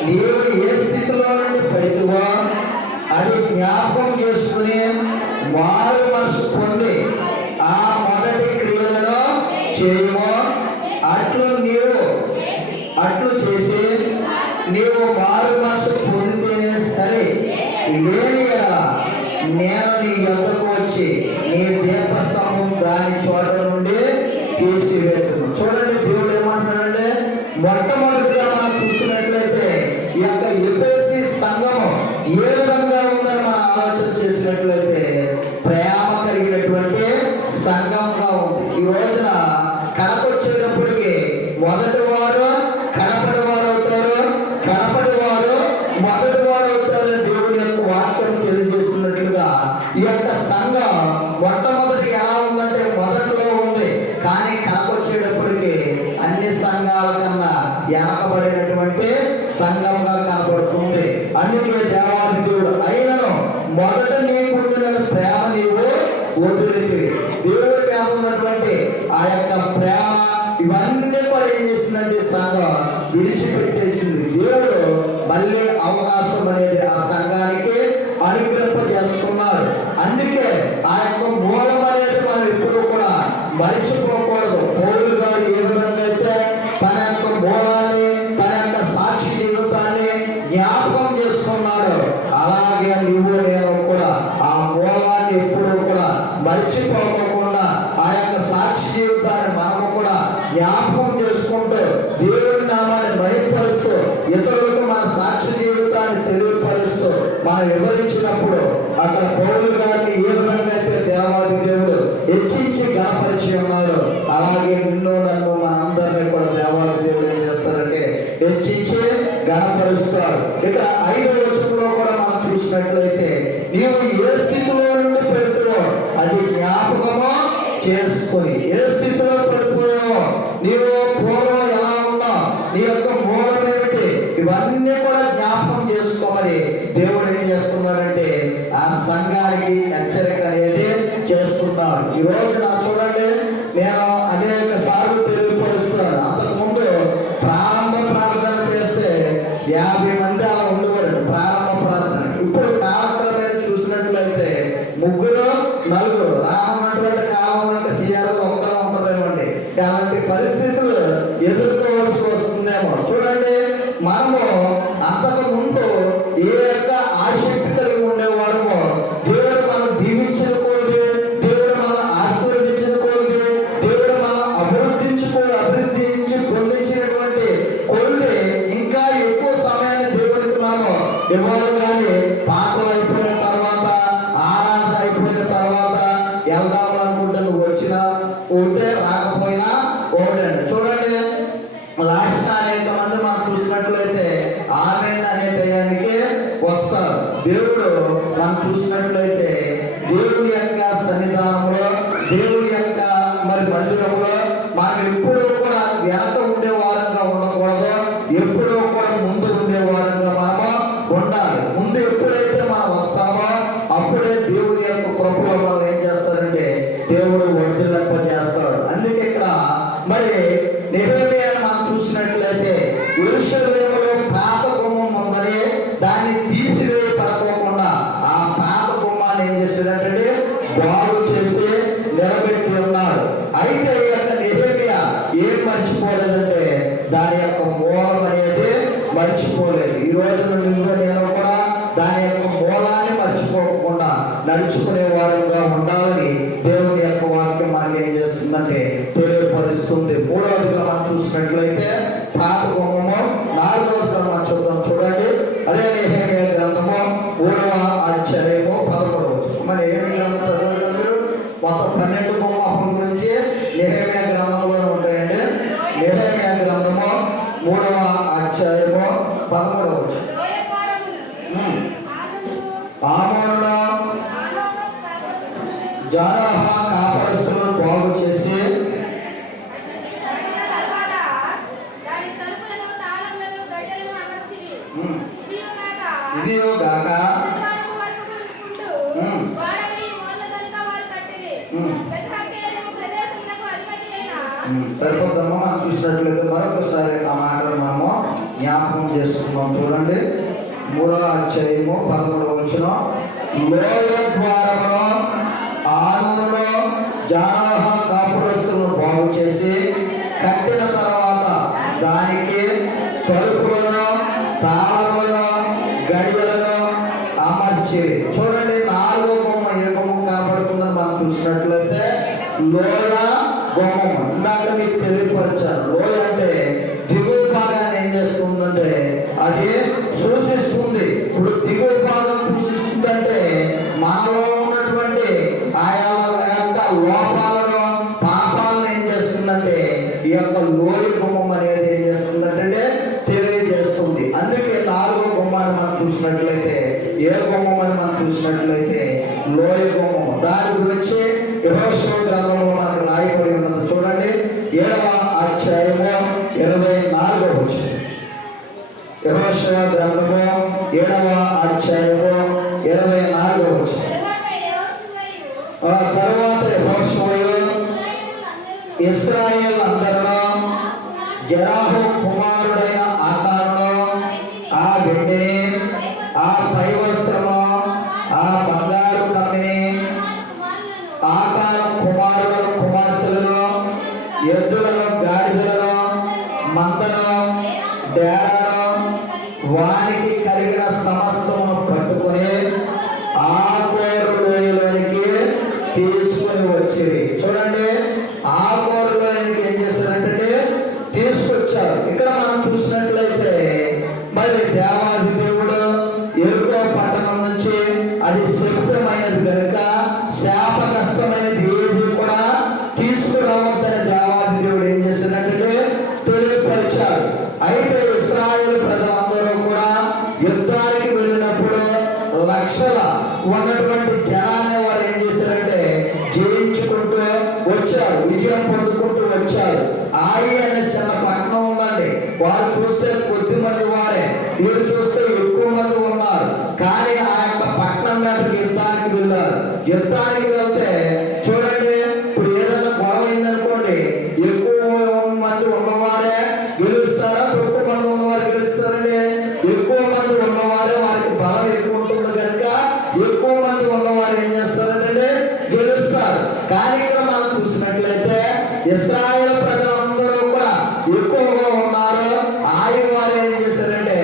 నీవు ఏ స్థితిలో నుండి పడితువో అది జ్ఞాపకం చేసుకుని మారు మనసు పొంది ఆ మొదటి క్రియలను చేయము. అట్లు చేసి నీవు మారు మనసు పొందితేనే సరే, లేని ఎడల నేను నీ యొద్దకు వచ్చి నీ దీపస్తంభం దాని చోట నుండి తీసివేతును. చూడండి, దేవుడు ఏమంటున్నాడంటే మొట్టమొదటిగా మనం చూసినట్లయితే ఈ యొక్క ఎఫెసీ సంఘము ఏ విధంగా ఉందని మనం ఆలోచన చేసినట్లయితే ప్రేమ కలిగినటువంటి సంఘంగా ఉంది. ఈ రోజున కడపొచ్చేటప్పటికి మొదటి వారు కడపడి వారు అవుతారు, కడపడి వారు మొదటి వారు అవుతారని దేవుడి యొక్క వాక్యం తెలియజేస్తున్నట్లుగా ఈ యొక్క సంఘం మొట్టమొదటి ఎలా ఉందంటే మొదట్లో ఉంది. కానీ కడపొచ్చేటప్పటికి అన్ని సంఘాల కన్నా వెనకబడినటువంటి సంఘంగా కనబడుతుంది. అందుకే దేవాది దేవుడు అయినను మొదట నీకుండిన ప్రేమ నీవు వదిలితే దేవుడి మీద ఉన్నటువంటి ఆ యొక్క ప్రేమ ఇవన్నీ కూడా ఏం చేసిందంటే సంఘం విడిచిపెట్టేసింది. దేవుడు మళ్ళీ అవకాశం అనేది ఆ సంఘానికి అనుగ్రహింపజేస్తాడు. అక్కడ పౌలు గారిని ఏ విధంగా అయితే దేవాది దేవుడు హెచ్చించి గణపరిచి ఉన్నాడు, అలాగే నిన్ను నన్ను మన అందరినీ కూడా దేవాది దేవుడు ఏం చేస్తాడంటే హెచ్చించి గణపరుస్తాడు. ఇక్కడ 5వ వచనంలో కూడా మనం చూసినట్లయితే నీవు ఏ స్థితిలో నుండి పెడుతావో అది జ్ఞాపకము చేసుకొని, ఏ స్థితిలో పడిపోయావో, నీవు పూర్వం ఎలా ఉన్నావు, నీ యొక్క మూలం ఏమిటి, ఇవన్నీ కూడా జ్ఞాపకం చేసుకోమని దేవుడు ఏం చేస్తున్నాడంటే ఆ సంఘానికి హెచ్చరిక అనేది చేస్తున్నాడు. ఈ రోజున చూడండి, నేను అనేక సార్లు తెలియపరుస్తున్నాను. అంతకుముందు ప్రారంభ ప్రార్థన చేస్తే 50 మంది అలా ఉండేవారు ప్రారంభ ప్రార్థన. ఇప్పుడు కాలక్రమేణ చూసినట్లయితే 3, 4 రానటువంటి కాలం ఇంకా సీఆర్లు ఒక్కరే ఉంటారేమండి. అలాంటి పరిస్థితులు ఎదుర్కోవాల్సి వస్తుందేమో. చూడండి, మనము అంతకు ముందు ఏ యొక్క ఆసక్తి కలిగి ఉండేవారమో దేవుడు మనం దీవించిన కొలది, దేవుడు మనం ఆశీర్వదించిన కొలది, దేవుడు మనం అభివృద్ధి పొందించినటువంటి కొలది ఇంకా ఎక్కువ సమయాన్ని దేవుడికి మనము ఇవ్వాలి. కానీ పాటలు అయిపోయిన తర్వాత, ఆరాధన అయిపోయిన తర్వాత వెళ్దాం అనుకుంటే నువ్వు వచ్చినా ఉంటే రాకపోయినా ఓడండి. చూడండి, లాస్ట్ అనేక మంది మనం చూసినట్లయితే ఆమె అనే టయానికి వస్తారు. దేవుడు మనం చూసినట్లయితే దేవుడి యొక్క సన్నిధానంలో, దేవుడి యొక్క మందిరంలో మనం ఎప్పుడూ కూడా వెనక ఉండే వారంగా ఉండకూడదు, ఎప్పుడూ కూడా ముందు ఉండే వారంగా మనము ఉండాలి. ముందు ఎప్పుడైతే మనం వస్తామో అప్పుడే దేవుడి యొక్క కృపలో మనం ఏం చేస్తారంటే దేవుడు వర్ధిల్లింపజేస్తాడు. అందుకే ఇక్కడ మరి నెహెమ్యాను మనం చూసినట్లయితే యెరూషలేములో పాత గుమ్మం ఉందని దాన్ని తీసివేయబడకోకుండా ఆ పాత గుమ్మాన్ని ఏం చేశాడంటే బాగు చేసి నిలబెట్టి ఉన్నాడు. అయితే ఈ యొక్క నెహెమ్యా ఏం మర్చిపోలేదంటే దాని యొక్క మూలం అనేది మర్చిపోలేదు. ఈ రోజున నువ్వు నేను కూడా దాని యొక్క మూలాన్ని మర్చిపోకుండా నడుచుకునే వారంగా ఉండాలని దేవుని యొక్క వాక్యం మనకి ఏం చేస్తుందంటే తెలియపరుస్తుంది. 3వదిగా మనం చూసినట్లయితే పాత గుమ్మము. 4వదిగా మనం చూద్దాం. చూడండి, అదే నెహెమ్యా గ్రంథము 3వ అధ్యాయము 11వ వచనం. మరి ఏమి గ్రంథం చదవగలరు మీరు? మొత్తం 12 గుమ్మం గురించి నెహెమ్యా గ్రంథంలో ఉంటాయండి. నెహెమ్యా గ్రంథము 3వ అధ్యాయము 11వ వచనం. ఆమోనుడు జారాహ కాపరస్తులను బాగు చేసి ఇదియో గాక సరిపోద్దమ్మా. మనం చూసినట్లయితే మరొకసారి ఆ మాటలు మనము జ్ఞాపకం చేసుకుందాం. చూడండి, 3వ అధ్యాయము 11వ వచనం. లోయ ద్వారములో ఆనూరులో జారాహ కాపురస్తులను బాగు చేసి కట్టిన తర్వాత దానికి తలుపులను, తాళములను, గడియలను అమర్చి. చూడండి, 4వ గుమ్మం ఏ గుమ్మం కనపడుతుందని మనం చూసినట్లయితే లోయ గుమ్మం. ఇందాక మీకు తెలియపరిచాను. లోయ అంటే దిగువ భాగాన్ని ఏం చేస్తుందంటే అది సూచిస్తుంది. ఇప్పుడు దిగువ భాగం సూచిస్తుందంటే మనలో ఉన్నటువంటి ఆయా యొక్క లోపాలను, పాపాలను ఏం చేస్తుందంటే ఈ యొక్క లోయ గుమ్మం అనేది ఏం చేస్తుందంటే తెలియజేస్తుంది. అందుకే 4వ గుమ్మాన్ని మనం చూసినట్లయితే ఏ గుమ్మం అని మనం చూసినట్లయితే లోయ గుమ్మం. దాని గురించి యెహోషువ గ్రంథంలో మనకు రాయబడి ఉన్నది. చూడండి, 7వ అధ్యాయము 24వ వచనం. యెహోషువ గ్రంథము 7వ అధ్యాయము 24వ వచనం. తర్వాత యెహోషువయు ఇశ్రాయేలు అందరిలో జెరాహు కుమారుడైన ఆకారును, ఆ వెండిని, ఆ పై వస్త్రము, ఆ బంగారు కమ్మిని, ఆకారు కుమారులను, కుమార్తెలను, ఎద్దులను, గాడిదలను, మందను, డేరాను, వానికి కలిగిన సమస్తమును పట్టుకొని ఆకోరు లోయలోనికి తీసుకుని వచ్చింది. చూడండి, ఆకోరు లోయలోనికి ఏం చేశారంటే తీసుకొచ్చారు. శబ్దమైనది కనుక శాపగ్రస్తమైనది ఏది కూడా తీసుకురావద్దని దేవాది దేవుడు ఏం చేస్తున్నట్టే తెలియపరిచాడు. అయితే ఇశ్రాయేలు ప్రజలందరూ కూడా యుద్ధానికి వెళ్ళినప్పుడు లక్షల ఉన్నటువంటి జనాన్ని వారు ఏం చేశారంటే జయించుకుంటూ వచ్చారు, విజయం పొందుకుంటూ వచ్చారు. ఆయి అనే చిన్న పట్టణం ఉందండి. వారు చూస్తే కొద్ది మంది వారే, వీరు చూస్తే ఎక్కువ మంది ఉన్నారు. కానీ ఆ యొక్క పట్టణం మీదకి యుద్ధానికి వెళ్ళారు. యుద్ధానికి వెళ్తే చూడండి, ఇప్పుడు ఏదైనా గొడవ అయిందనుకోండి, ఎక్కువ మంది ఉన్నవారే గెలుస్తారా, తక్కువ మంది ఉన్నవారు గెలుస్తారండి? ఎక్కువ మంది ఉన్నవారే, వారికి బలం ఎక్కువ ఉంటుంది కనుక ఎక్కువ మంది ఉన్నవారు ఏం చేస్తారంటే గెలుస్తారు. కానీ ఇక్కడ మనం చూసినట్లయితే ఇశ్రాయేలు ప్రజలందరూ కూడా ఎక్కువగా ఉన్నారు, ఆయి వారు ఏం చేశారంటే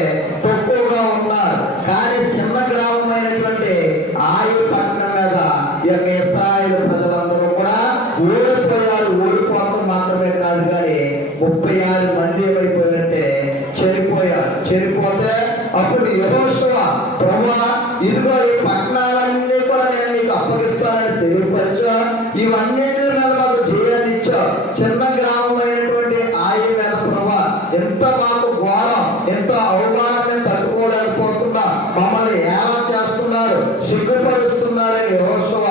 తక్కువగా ఉన్నారు. కానీ చిన్న గ్రామమైనటువంటి ఆయి పట్టణం మీద ఈ యొక్క ఇశ్రాయేలు ప్రజలందరూ కూడా ఓడిపోయారు. ఓడిపోవడం మాత్రమే కాదు, కానీ 36 మంది ఏమైపోయారంటే చనిపోయారు. చనిపోతే అప్పుడు యెహోషువ, ప్రభువా ఇదిగో ఈ పట్టణాలన్నీ కూడా నేను నీకు అప్పగిస్తానని తెలియపరచా, ఇవన్నింటి మీద మాకు జయాన్ని ఇచ్చా. చిన్న గ్రామమైనటువంటి ఆయి మీద ప్రభువా ఎంత మాకు ఘోరం, ఎంత అవమానాన్ని తట్టుకోలేకపోతున్నా, మమ్మల్ని ఏలా చేస్తున్నారు, సిగ్గుపరుస్తున్నారని యెహోషువ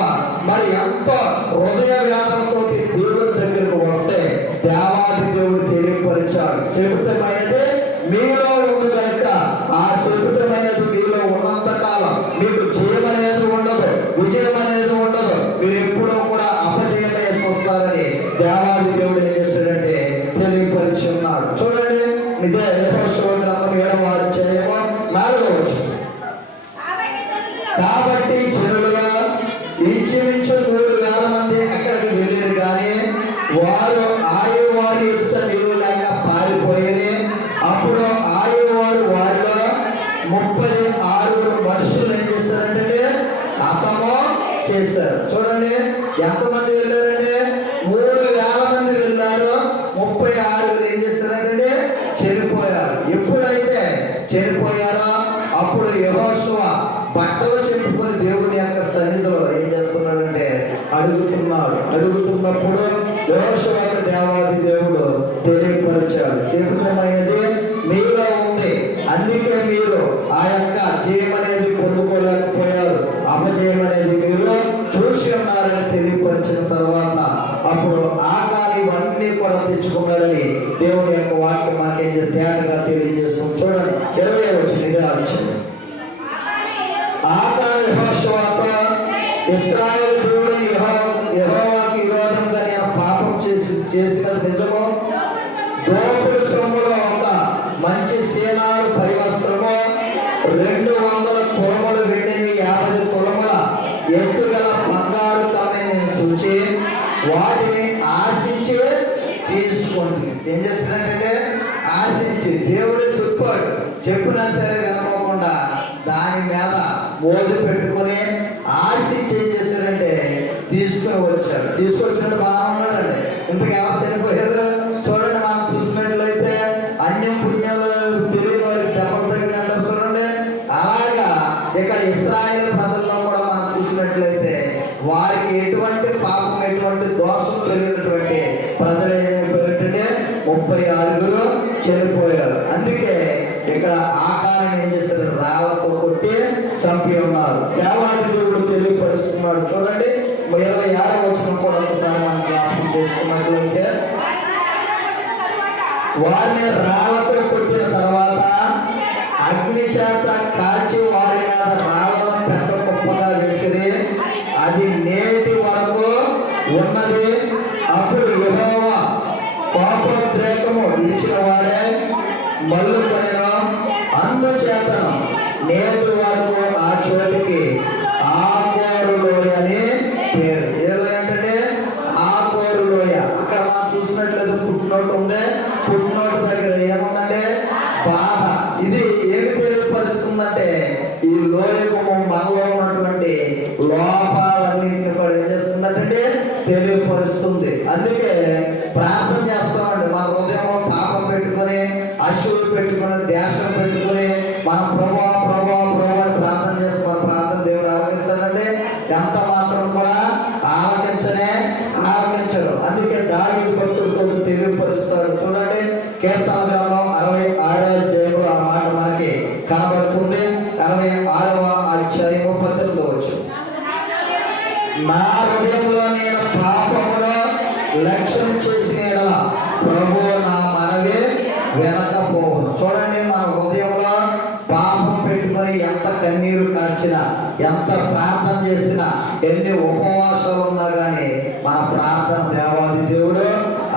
మరి ఎంతో హృదయ వేదనతో దేవుడి దగ్గరకు వస్తే దేవాది దేవుడు తెలియపరిచాడు. శపితమైనది మీలో ఉంది కనుక ఆ శపితమైనది మీలో ఉన్నంత కాలం మీకు జయం అనేది ఉండదు, విజయం అనేది ఉండదు. మీరు ఎప్పుడూ కూడా అపజయమే చూస్తారని దేవాది దేవుడు ఏం చేస్తాడంటే తెలియపరిచి ఉన్నాడు. చూడండి, ఇదే యెహోషువ గ్రంథం 7వ అధ్యాయము 4వ వచనం. కాబట్టి జనులు ఇంచుమించు 3,000 మంది అక్కడికి వెళ్ళారు, కానీ వారు ఆయు వారి ఎదుట నీరు లేక పారిపోయారు. అప్పుడు ఆయు వారు వారిలో 36 మనుషులు ఏం చేశారంటే హతము చేశారు. చూడండి, ఎంతమంది వెళ్ళారంటే 3,000 మంది వెళ్ళారు, 36 ఏం చేశారంటే చనిపోయారు. ఎప్పుడైతే చనిపోయారో అప్పుడు యెహోషువ బట్టలు చెప్పుకొని దేవుని యొక్క సన్నిధిలో ఏం చేస్తున్నాడంటే అడుగుతున్నప్పుడు యెహోషువకు దేవాది దేవుడు తెలియపరిచాడు. శపితమైనది మీలో ఉంది, అందుకే మీరు ఆ యొక్క జయం అనేది పొందుకోలేకపోయారు, అపజయం అనేది మీరు చూసి ఉన్నారని తెలియపరిచిన తర్వాత అప్పుడు ఆకాని ఇవన్నీ కూడా తెచ్చుకున్నాడని దేవుని యొక్క వాక్యం మనకేం తేటగా తెలియజేస్తుంది. చూడండి, 20వ వచనం ఇదే వచ్చింది. ఆకాని యెహోషువతో, ఇశ్రాయేలు దేవుడు యెహోవాకి విరోధంగా నేను పాపం చేసినది నిజము. దోపుడు సొమ్ములో ఒక మంచి సేనారు పై వస్త్రము, 200 తులములు వెండిని, 50 తులముల ఎత్తుగల బంగారు కమ్మి నేను చూచి వాటిని ఆశించి తీసుకుంటుంది. ఏం చేస్తున్నాడంటే ఆశించి, దేవుడు చెప్పాడు, చెప్పినా సరే వినకోకుండా దాని మీద మోజు పెట్టుకుని ఆశించి ఏం చేశాడంటే తీసుకుని వచ్చాడు. తీసుకొచ్చినట్టు బాగా ఉన్నాడండి. ఇంతకు ఎవరు చనిపోయారు? చూడండి, మనం చూసినట్లయితే అన్యం పుణ్యాలు తెలియని వారికి దెబ్బలు తగిలినట్టు చూడండి. అలాగా ఇక్కడ ఇశ్రాయేలు ప్రజల్లో కూడా మనం చూసినట్లయితే వారికి ఎటువంటి పాపం, ఎటువంటి దోషం తెలియనటువంటి ప్రజలు ఏమైపోయారంటే 36 చనిపోయారు. అందుకే ఇక్కడ ఆకారాన్ని ఏం చేశారు, రాళ్లతో కొట్టి చంపి ఉన్నారు. దేవాది దేవుడు తెలియపరుస్తున్నాడు. చూడండి, 26వ వచనం కూడా ఒకసారి మనం జ్ఞాపకం చేసుకున్నట్లయితే, వారిని రాళ్లతో కొట్టిన తర్వాత అగ్ని చేత కాల్చి వారి మీద రాళ్లను పెద్ద కుప్పగా వేసిరి, అది నేటి వరకు ఉన్నది. అప్పుడు యెహోవా కోపోద్రేకము విడిచిన వాడే మల్లుకొనెను. అందుచేతను నేటి వరకు ఆ చోటికి ఆకోరు లోయ అని పేరు. ఏ లోయ అంటే ఆకోరు లోయ. అక్కడ మనం చూసినట్లయితే పుట్టినోటు ఉంది. పుట్టినోటు దగ్గర ఏముందంటే చేస్తాడంటే ఎంత మాత్రం కూడా ఆలకించడు. అందుకే దావీదు భక్తుడితో తెలియపరుస్తాడు. చూడండి, కీర్తన గ్రంథం 66వ అధ్యాయంలో ఆ మాట మనకి కనబడుతుంది. 66వ అధ్యాయము 18వ వచనం. నా హృదయంలో నేను పాపములో లక్ష్యం చేసిన ప్రభు నా మనవి వినకపోవును. చూడండి, మన హృదయంలో పాపం పెట్టుకొని ఎంత కన్నీరు కార్చినా, ఎంత ప్రార్థన చేసినా, ఎన్ని ఉపవాసాలు ఉన్నా కానీ మన ప్రార్థన దేవాది దేవుడు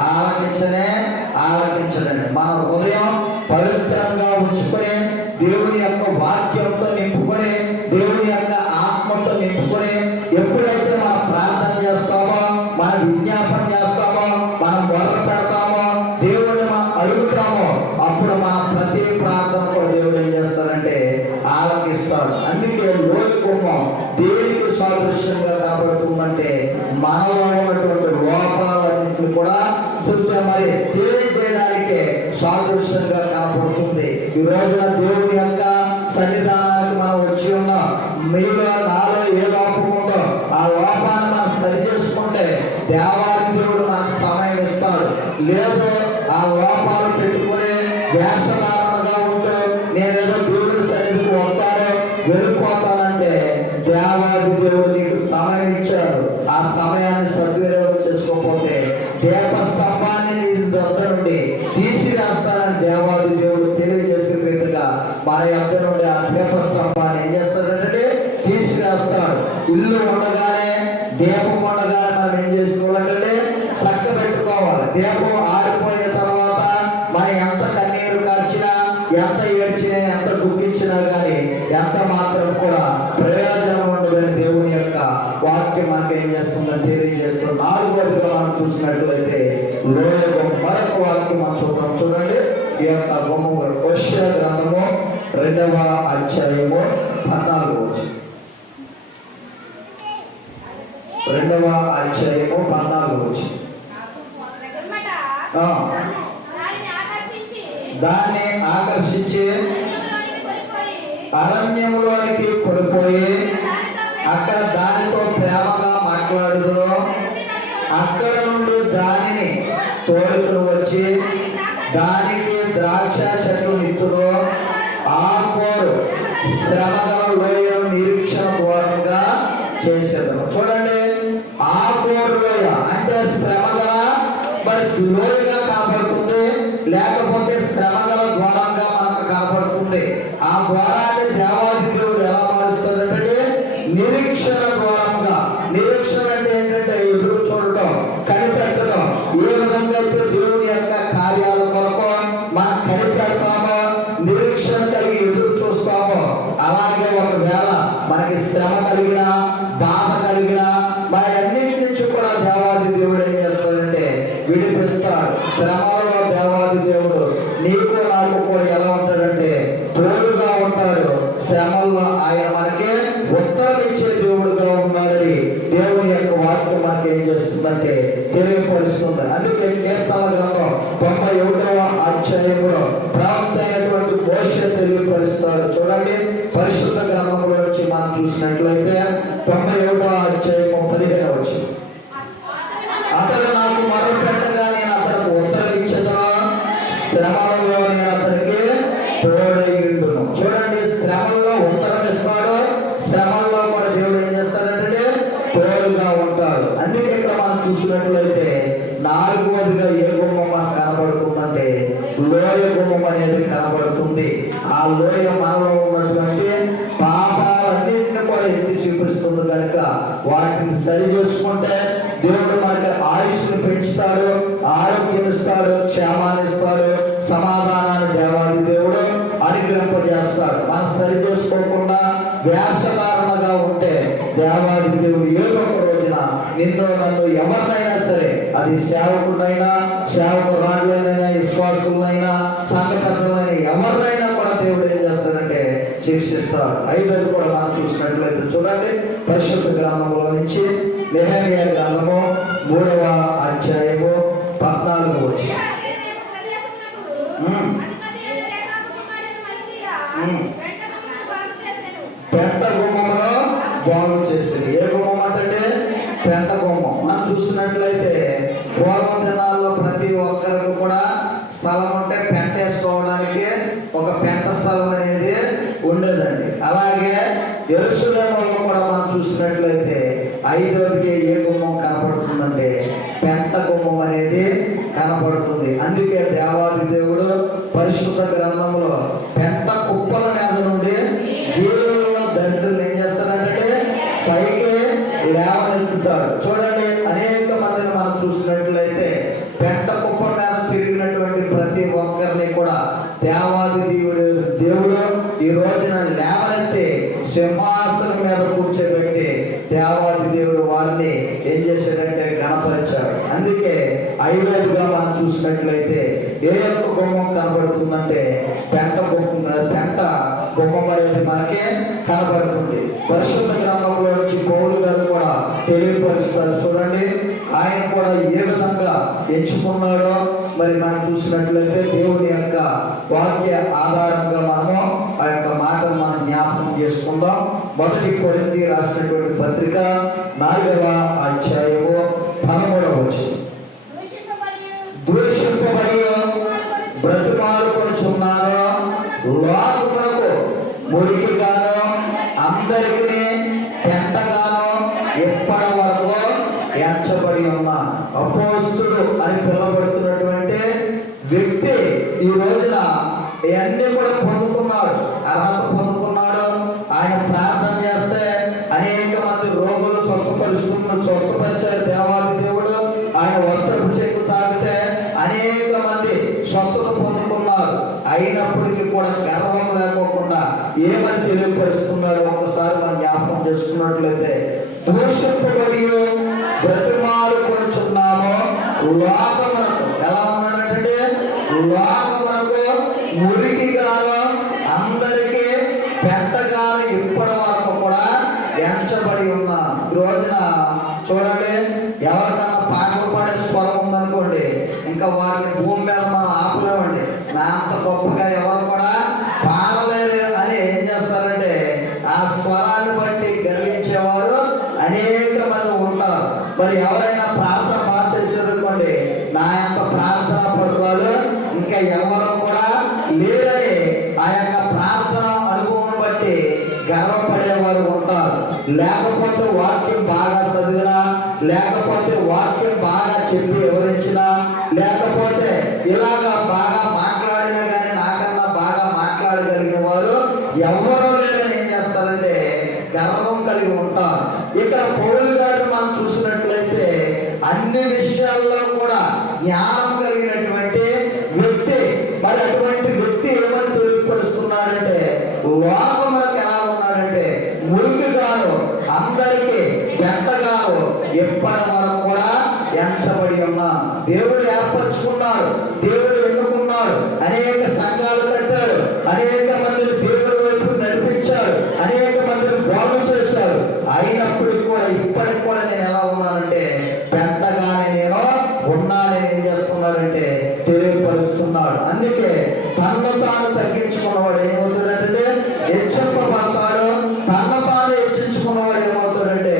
ఆలకించడండి. మన హృదయం పవిత్రంగా ఉంచుకొని దేవుని యొక్క వాక్యంతో నింపుకొని, దేవుని యొక్క ఆత్మతో నింపుకొని, ఎప్పుడైతే మనం ప్రార్థన చేస్తామో, మనం విజ్ఞాపన చేస్తామో, మనం మొదలు పెడతామో, దేవుడిని మనం అడుగుతామో, అప్పుడు మన ప్రతి ప్రార్థన కూడా దేవుడు ఏం చేస్తాడంటే ఆలకిస్తాడు. అందుకే లోయ గుమ్మం దేనికి సాదృశ్యంగా కనబడుతుందంటే మనలో ఉన్నటువంటి లోపాలన్నింటినీ కూడా మరి తెలియజేయడానికే సాదృశ్యంగా కనపడుతుంది. ఈ రోజున దేవుని యొక్క సన్నిధానానికి మనం వచ్చి ఉన్నాం. మీలో నాలో ఏ లోపం ఉందో ఆ లోపాన్ని మనం సరి చేసుకుంటే దేవాది దేవుడు మనకు సమయం ఇస్తాడు. లేదు ఆ లోపాలు పెట్టుకుని వేషధారణగా ఉంటూ నేనేదో దేవుడి సన్నిధికి వస్తాను వెళ్ళిపోతానంటే దేవాది దేవుడు నీకు సమయం ఇచ్చాడు. ఆ సమయాన్ని సద్వినియోగం చేసుకోకపోతే దీపస్తంభాన్ని నీ వద్ద నుండి తీసివేస్తానని దేవాది దేవుడు తెలియజేసిన రీతిగా మన యొద్ద నుండి ఆ దీపస్తంభాన్ని ఏం చేస్తాడంటే తీసివేస్తాడు. ఇల్లు ఉండగానే, దీపం ఉండగానే మనం ఏం చేసుకోవాలంటే చక్క పెట్టుకోవాలి. దీపం ఆరిపోయిన తర్వాత మనం ఎంత కన్నీరు కార్చినా, ఎంత ఏడ్చినా, ఎంత దుఃఖించినా కానీ ఎంత మాత్రం కూడా ప్రయోజనం ఉండదని దేవుని యొక్క వాక్యం మనకి ఏం చేస్తుందని తెలియజేస్తుంది. 4వదిగా మనం చూసినట్లయితే లోయ మరొక వాక్యం మనం చూద్దాం. చూడండి, ఈ యొక్క గుమ్మం హోషేయ గ్రంథము 2వ అధ్యాయము 14వ వచనం. 2వ అధ్యాయము 14వ వచనం. దాన్ని ఆకర్షించి అరణ్యంలోనికి కొనిపోయి అక్కడ దానితో ప్రేమగా మాట్లాడుదును. అక్కడ నుండి దానిని తోడుకుని వచ్చి దానికి ద్రాక్ష చెట్లు ఇత్తును. ఆ కోరు శ్రమగల లోయను నిరీక్షణ ద్వారంగా చేసేదను. చూడండి, ఆ కోరు లోయ అంటే శ్రమగల మరి లోయగా కనపడుతుంది, లేకపోతే శ్రమగల ద్వారంగా మనకు కనపడుతుంది. ఆ ద్వారాన్ని దేవాది దేవుడు ఎలా మారుస్తాడంటే నిరీక్షణ ద్వారంగా. నిరీక్షణ అంటే ఏంటంటే ఎదురు చూడటం, కనిపెట్టడం. ఏ విధంగా అయితే దేవుని యొక్క కార్యాల కొరకు మనం కనిపెడతామో, నిరీక్షణ కలిగి ఎదురు చూస్తామో, అలాగే ఒకవేళ మనకి శ్రమ కలిగిన, బాధ కలిగిన, మరి అన్నింటి నుంచి కూడా దేవాది దేవుడు ఏం చేస్తాడంటే విడిపిస్తాడు. శ్రమలో దేవాది దేవుడు నీకు నాకు కూడా ఎలా ఉంటాడంటే తోడుగా ఉంటాడు. శ్రమల్లో ఆయన మనకి ఉత్తరం ఇచ్చే దేవుడుగా ఉన్నాడని దేవుని యొక్క వాక్యం మనకి ఏం చేస్తుందంటే తెలియపరుస్తుంది. అందుకే కీర్తన గ్రంథం 91వ అధ్యాయంలో ప్రవక్త అయినటువంటి మోషే తెలియపరుస్తాడు. చూడండి, పరిశుద్ధ గ్రంథంలో నుంచి మనం చూసినట్లయితే 91వ అధ్యాయము 15వ వచనం. అతడు నాకు మొరపెట్టగా నేను అతనికి ఉత్తరం ఇచ్చేదను, శ్రమలో నేను అతనికి తోడైండును. చూడండి, శ్రమల్లో ఉత్తరం ఇస్తాడు, శ్రమల్లో కూడా దేవుడు ఏం చేస్తాడంటే తోడుగా ఉంటాడు. అందుకే ఇక్కడ మనం చూసినట్లయితే 4వదిగా ఏ గుమ్మం మనకు కనబడుతుందంటే లోయ గుమ్మం అనేది కనబడుతుంది. ఆ లోయ మనలో ఉన్నటువంటి పాపాలన్నింటినీ కూడా ఎత్తి చూపిస్తుంది కనుక వాటిని సరి చేసుకుంటే దేవుడు మనకి ఆయుష్ను పెంచుతాడు, ఆరోగ్యం ఇస్తాడు, క్షేమాన్ని ఇస్తాడు, సమాధానాన్ని దేవాది దేవుడు అనుగ్రహింపజేస్తాడు. మనం సరి చేసుకోకుండా వేషధారణగా ఉంటే దేవాది దేవుడు ఏదో ఒక రోజున నిన్ను నన్ను ఎవరినైనా సరే, అది సేవకుడైనా, సేవకురాళ్ళైనా, విశ్వాసులైనా, సంఘ పెద్దలైనా, ఎవరినైనా కూడా దేవుడు ఏం చేస్తాడంటే శిక్షిస్తాడు. 5వది కూడా మనం చూసినట్లయితే చూడండి, పరిశుద్ధ గ్రంథంలో నుంచి నెహెమ్యా గ్రంథము 3వ అధ్యాయము 14వ వచనం. పెద్ద గుమ్మమును బాగు చేసింది. వేసింది. ఏ గుమ్మం అంటే పెంట గుమ్మం. మనం చూసినట్లయితే పూర్వ దినాల్లో ప్రతి ఒక్కరికి కూడా స్థలం ఉంటే పెంట వేసుకోవడానికి ఒక పెంట స్థలం అనేది ఉండేదండి. అలాగే యెరూషలేములో కూడా మనం చూసినట్లయితే 5వదికి ఏ గుమ్మం కనపడుతుందంటే పెంట గుమ్మం అనేది కనపడుతుంది. అందుకే దేవాది దేవుడు పరిశుద్ధ గ్రంథంలో పెంట కుప్పల మీద నుండి దేవుళ్ళ దండ్రులు ఏం చేస్తారంటే పైకి లేవనెత్తుతాడు. చూడండి, అనేక మందిని మనం చూసినట్లయితే పెంట కుప్ప మీద తిరిగినటువంటి ప్రతి ఒక్కరిని కూడా దేవాది దేవుడు ఈ రోజున లేవనెత్తి సింహాసనం మీద కూర్చోబెట్టి దేవాది దేవుడు వారిని ఏం చేశాడంటే గణపరిచాడు. అందుకే 5వదిగా మనం చూసినట్లయితే ఏ యొక్క గుమ్మం కనబడుతుందంటే పెంట గుమ్మం అనేది మనకి కనబడుతుంది. పరిశుద్ధ గ్రంథంలో నుంచి పౌలు గారు కూడా తెలియపరుస్తారు. చూడండి, ఆయన కూడా ఏ విధంగా ఎంచుకున్నాడో మరి మనం చూసినట్లయితే దేవుని యొక్క వాక్య ఆధారంగా మనము ఆ యొక్క మాటను మనం జ్ఞాపకం చేసుకుందాం. 1 కొరింథీ రాసినటువంటి పత్రిక 4వ అధ్యాయము 13వ వచనం. దూషింపబడి బ్రతిమాలుకొనుచున్నారో లోకమునకు మురికిగాను అందరికీ పెంటగాను ఎప్పటి వరకు ఎంచబడి ఉన్న అపోస్తుడు అని పిలువబడుతున్నటువంటి వ్యక్తి ఈ రోజున ఇవన్నీ కూడా పొందుకున్నాడు, అర్హత పొందుకున్నాడు. ఆయన ప్రార్థన చేస్తే అనేక మంది రోగులు స్వస్థపరిచాడు దేవాది దేవుడు. ఆయన వస్త్రపు చెక్కు తాగితే అనేక మంది స్వస్థత పొందుకున్నారు. అయినప్పటికీ కూడా గర్వం లేకోకుండా ఏమని తెలియపరుస్తున్నాడో ఒక్కసారి మనం జ్ఞాపకం చేసుకున్నట్లయితే, దూషింపబడి బ్రతిమాలుకొనుచున్నామో లోకమునకు ఎలా ఉన్నాడంటే లోకమునకు మురికిగాను అందరికీ పెంటగాను ఇప్పటి వరకు కూడా ఎంచబడి ఉన్నా. ఈ రోజున చూడండి, ఎవరికన్నా పాటలు పాడే స్వరం ఉందనుకోండి, ఇంకా వారిని భూమి మీద మనం ఆపలేమండి. నా అంత గొప్పగా ఎవరు కూడా పాడలేరు అని ఏం చేస్తారంటే ఆ స్వరాన్ని బట్టి గర్వించేవారు అనేక మంది ఉంటారు. మరి ఎవరైనా ప్రార్థన బాగా చేసేదనుకోండి, నా యొక్క ప్రార్థన పరులు ఇంకా ఎవరు కూడా లేరని ఆ యొక్క ప్రార్థన అనుభవం బట్టి గర్వపడేవారు ఉంటారు. లేకపోతే వాక్యం బాగా చదివినా, లేకపోతే వాక్యం బాగా చెప్పి వివరించినా, లేకపోతే ఇలాగా బాగా మాట్లాడినా కానీ నాకన్నా బాగా మాట్లాడగలిగిన వారు ఎవరు లేదని ఏం చేస్తారంటే గర్వం కలిగి ఉంటారు. ఇక్కడ పౌలు గారిని మనం చూసినట్లయితే అన్ని విషయాల్లో కూడా జ్ఞానం కలిగినటువంటి వ్యక్తి. మరి అటువంటి వ్యక్తి ఏమని తెలియపరుస్తున్నాడంటే లోకములకు ఎలా ఉన్నాడంటే మురికిగాను అందరికీ వెంటగాను ఎప్పటి వరకు కూడా ఎంచబడి ఉన్నా. దేవుడు ఏర్పరచుకున్నాడు, దేవుడు ఎన్నుకున్నాడు, అనేక సంఘాలు కట్టాడు, అనేక మందిని దేవుడి వైపు నడిపించాడు, అనేక మందిని బాగు చేశాడు. అయినప్పటికీ కూడా ఇప్పటికి కూడా నేను ఎలా ఉన్నానంటే పెంటగానే నేను ఉన్నానని ఏం చేస్తున్నాడంటే తెలియపరుస్తున్నాడు. అందుకే తన్ను తాను తగ్గించుకున్నవాడు ఏమవుతాడంటే హెచ్చింపబడతాడు, తన్ను తాను హెచ్చించుకున్నవాడు ఏమవుతాడంటే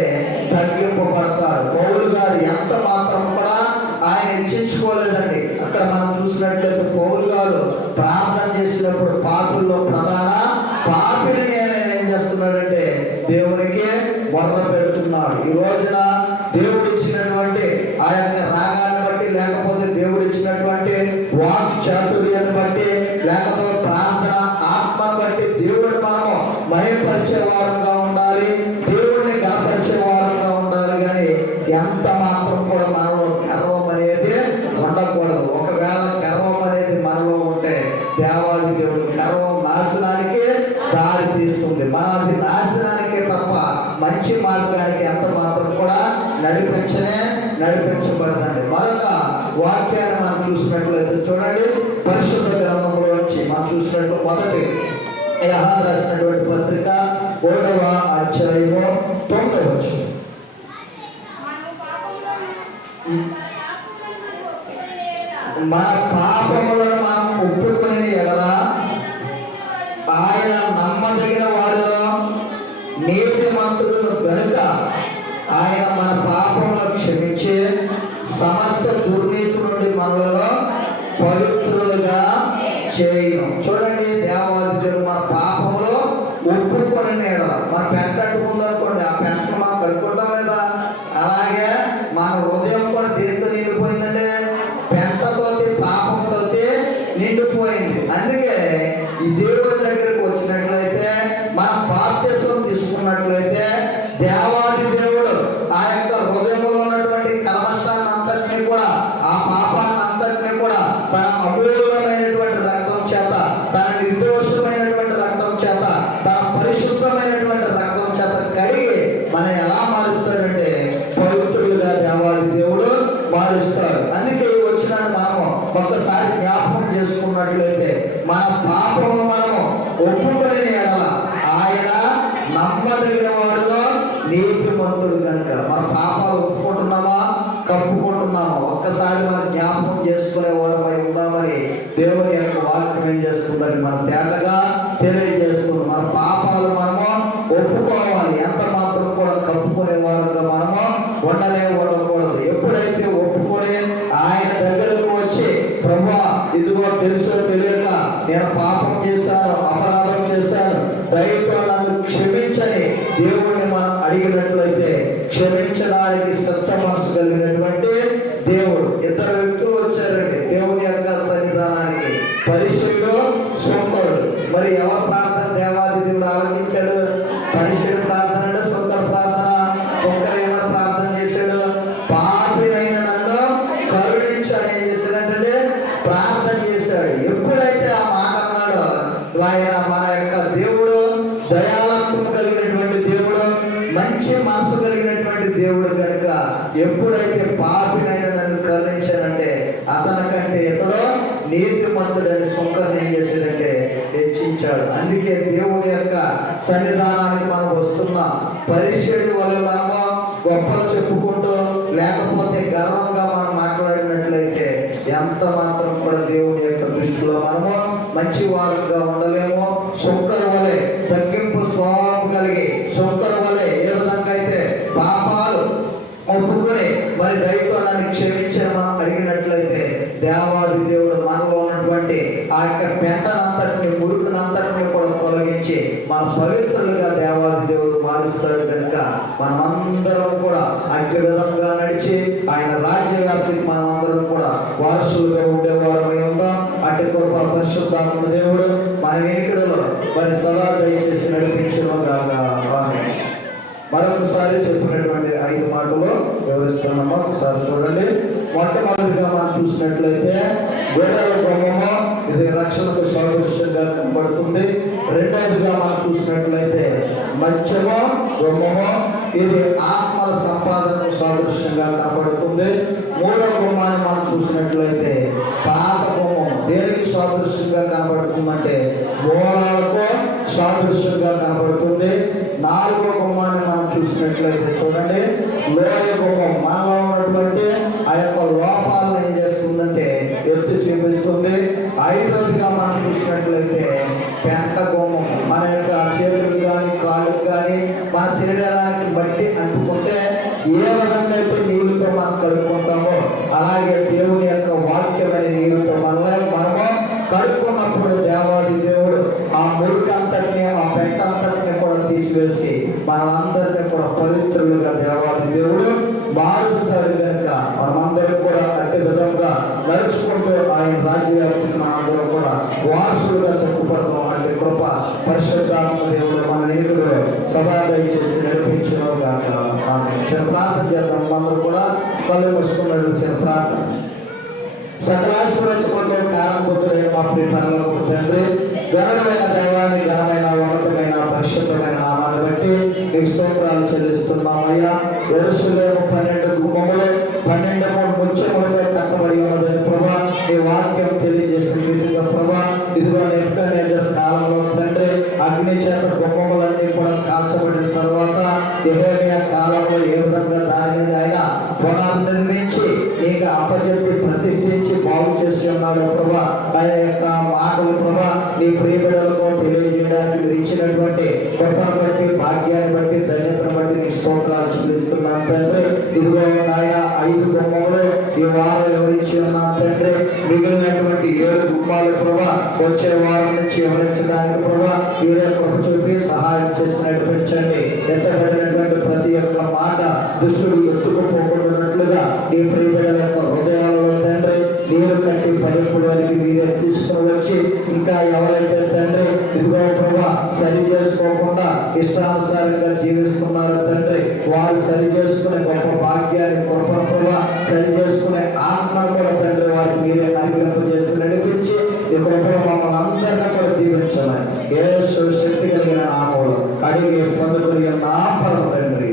తగ్గింపబడతాడు. పౌలు గారు ఎంత మాత్రం కూడా ఆయన హెచ్చించుకోలేదండి. అక్కడ మనం చూసినట్లయితే పౌలు గారు ప్రార్థన చేసినప్పుడు పాపుల్లో ప్రధాన పాపిని నేను ఏం చేస్తున్నాడంటే దేవునికి మొర్ర పెడుతున్నాడు. ఈ రోజున దేవుడు ఇచ్చినటువంటి ఆ యొక్క రాగాన్ని బట్టి, లేకపోతే దేవుడు ఇచ్చినటువంటి వాక్ చాతుర్యాన్ని బట్టి, లేకపోతే ప్రార్థన ఆత్మను బట్టి దేవుడిని మనము మహిమపరిచే వారంగా ఉండాలి, దేవుడిని కనపరిచే వారంగా ఉండాలి. కానీ ఎంత మాత్రం కూడా మనలో గర్వం అనేది ఉండకూడదు. ఒకవేళ గర్వం అనేది మనలో ఉంటే దేవాది దేవుడు గర్వం నాశనానికి దారి తీస్తుంది. మనది నాశనానికి తప్ప మంచి మార్గానికి ఎంత మాత్రం కూడా నడిపించబడదండి. మరొక వాక్యాన్ని మనం చూసినట్లయితే చూడండి, పరిశుద్ధ గ్రంథంలో నుంచి మనం చూసినట్టు 1 యోహాను రాసినటువంటి పత్రిక 3వ అధ్యాయము 9వ వచనం. మన పాపములను మనం ఒప్పుకొని ఎడల ఆయన నమ్మదగిన వాడును నీతిమంతుడును గనుక పరిశుద్ధుడు కనుక మన పాపాలు ఒప్పుకుంటున్నామా, కప్పుకుంటున్నామా, ఒక్కసారి మనం జ్ఞాపకం చేసుకునే వారమై ఉన్నామని దేవుని యొక్క వాక్యం ఏం చేస్తుందని మన తేటగా తెలియజేస్తుంది. మన పాపాలు మనము ఒప్పుకోవాలి, ఎంత మాత్రం కూడా కప్పుకునే వారుగా మనము ఉండకూడదు. ఎప్పుడైతే ఒప్పుకొని ఆయన దగ్గరకు వచ్చి ప్రభువా ఇదిగో తెలుసో తెలియక నేను పాపం చేశాను, అపరాధం చేశాను, దయతో నన్ను క్షమించని దేవుణ్ణి మనం అడిగినట్లయితే క్షమించడానికి శ్రద్ధ మనసు కలిగినటువంటి దేవుడు. ఇద్దరు వ్యక్తులు వచ్చారండి దేవుని యొక్క సన్నిధానానికి, పరిశుద్ధుడు, శుంకరుడు. మరి ఎవరు ప్రార్థన దేవాది దేవుడు ఆలకించాడు? పరిశుద్ధుడు ప్రార్థన, శుంకరు ప్రార్థన. శుంకరు ఏమైనా ప్రార్థన చేశాడు? పాపినైన నన్ను కరుణించని ఏం చేశాడంటే ప్రార్థన చేశాడు. ఎప్పుడైతే ఆ మాట అన్నాడో ఆయన మన యొక్క దేవుడు దయాళత్వం కలిగినటువంటి దేవుడు, మంచి మనసు కలిగినటువంటి దేవుడు కనుక ఎప్పుడైతే పాపినైనా నన్ను కరుణించానంటే అతనికంటే ఇతడు నీతిమంతుడని శుంకరుని ఏం చేశాడంటే హెచ్చించాడు. అందుకే దేవుని యొక్క సన్నిధానానికి మనం వస్తున్నాం. పరిశుద్ధుడి వల్ల మనము గొప్పలు చెప్పుకుంటూ లేకపోతే గర్వంగా మనం మాట్లాడినట్లయితే ఎంత మాత్రం కూడా దేవుని యొక్క దృష్టిలో మనము మంచి వారుగా ఉండలేము. శుంకరు వలె తగ్గింపు స్వభావం కలిగి, శుంకరు వలె ఏ విధంగా అయితే పాపాలు ఒప్పుకొని మరి దయతో నన్ను క్షమించని మనం అడిగినట్లయితే దేవాది దేవుడు మనలో ఉన్నటువంటి ఆ యొక్క పెంటనంతటిని, మురుకునంతటిని కూడా తొలగించి మన పవిత్రులుగా దేవాది దేవుడు మారుస్తాడు కనుక మనమందరం కూడా అట్టి విధంగా నడిచి ఆయన రాజ్య వ్యాప్తికి మనమందరం కూడా వారసులుగా ఉండేవారమై ఉందాం. అట్టి కృప పరిశుద్ధాత్మ దేవుడు మన వెనుకడలో మరి సదా దయచేసి నడిపించునుగాక. ఆమేన్. మరొకసారి చెప్పినటువంటి 5 మాటలు వివరిస్తున్నామా, ఒకసారి చూడండి. మొట్టమొదటిగా మనం చూసినట్లయితే గొర్రెల గొమ్మము, ఇది రక్షణకు సాదృశ్యంగా కనబడుతుంది. రెండవదిగా మనం చూసినట్లయితే మత్స్యము గొమ్మము, ఇది ఆత్మల సంపాదనకు సాదృశ్యంగా కనబడుతుంది. మూడవ గుమ్మాన్ని మనం చూసినట్లయితే పాత గుమ్మం, దేనికి సాదృశ్యంగా కనబడుతుందంటే మూలాలకు సాదృశ్యంగా కనబడుతుంది. నాలుగో గుమ్మాన్ని మనం చూసినట్లయితే చూడండి లోయ గుమ్మం, మనలో ఉన్నటువంటి ఆ యొక్క లోపాలను ఏం చేస్తుందంటే ఎత్తి చూపిస్తుంది. ఐదవదిగా మనం చూసినట్లయితే పెంట గుమ్మం, మన యొక్క చేతులకు కానీ కాళ్ళకు కానీ మన శరీరానికి బట్టి అంటుకుంటే ఏ విధంగా అయితే నీళ్ళతో మనం కలుపుకుంటామో అలాగే దేవుని యొక్క వాక్యమైన నీళ్ళతో మనము కలుపుకున్నప్పుడు దేవాది దేవుడు ఆ మురికంతటిని, ఆ పెంటంతటిని కూడా తీసివేసి మనందరినీ కూడా పవిత్రులుగా దేవాది దేవుడు మారుస్తాడు కనుక మనమందరం కూడా అట్టి విధంగా నడుచుకుంటూ ఆయన రాజ్యవ్యాప్తికి మనందరం కూడా వారసులుగా సిద్ధపడతాం. అంటే కృప పరిశుద్ధాత్మ దేవుడు మన వెనుకలో సదా దయచేసి నడిపించునుగాక. ఆమేన్. చిన్న ప్రార్థన చేద్దాం. అందరూ కూడా కళ్ళు మూసుకున్నట్లు చిన్న ప్రార్థన. సకలాశ్వరచులతో కారణభూతుడైన మా ప్రియ పరలోకపు తండ్రి, ఘనమైన దైవాన్ని, ఘనమైన ఉన్నతమైన పరిశుద్ధమైన నామాన్ని బట్టి నీకు స్తోత్రాలు చెల్లిస్తున్నామయ్యా. యెరూషలేము 12 గుమ్మములు 12 ముత్యములతో కట్టబడి ఉన్నదని ప్రభా నీ వాక్యం తెలియజేసిన రీతిగా ప్రభా ఇదిగో నెబుకద్నెజరు కాలంలో తండ్రి అగ్ని చేత గుమ్మములన్నీ కూడా కాల్చబడిన తర్వాత యెహోవా కాలంలో ఏ విధంగా దానిని ఆయన పునర్నిర్మించి నీకు అప్పచెప్పి ప్రతిష్ఠించి బాగు చేసి ఉన్నాడు ప్రభా. ఆయన యొక్క మాటలు ప్రభా నీ ప్రియబిడ్డలకు తెలియజేయడానికి మీరు ఇచ్చినటువంటి కృపను బట్టి, భాగ్యాన్ని బట్టి, ధన్యతను బట్టి నీ స్తోత్రాలు చెల్లిస్తున్నాను తండ్రి. ఇదిగో నాయన 5 గుమ్మములు ఈ వారం వివరించి ఉన్నాను తండ్రి. మిగిలినటువంటి 7 గుమ్మాలు ప్రభా వచ్చే వారం నుంచి వివరించడానికి ప్రభా మీరే కృప చూపి సహాయం చేసి నడిపించండి. ఎత్తబడినటువంటి ప్రతి ఒక్క మాట దుష్టుడు ఎత్తుకుపోకుండానట్లుగా నీ ప్రియబిడ్డల యొక్క హృదయాలలో తండ్రి నీరు కట్టి పలుపులోనికి మీరే తీసుకుని వచ్చి ఇంకా ఎవరైతే తండ్రి ఇదిగో ప్రభా సరి చేసుకోకుండా ఇష్టానుసారంగా జీవిస్తున్నారో తండ్రి వారు సరి చేసుకునే గొప్ప భాగ్యాన్ని కృపను ప్రభా సరి చేసుకునే ఆత్మ కూడా తండ్రి వారికి మీరే అనుగ్రహింపజేసి నడిపించి ఈ కృపను మమ్మల్ని అందరినీ కూడా దీవించాలి. యేసు శక్తి కలిగిన నామములో అడిగి పొందుకుని నా పరమ తండ్రి.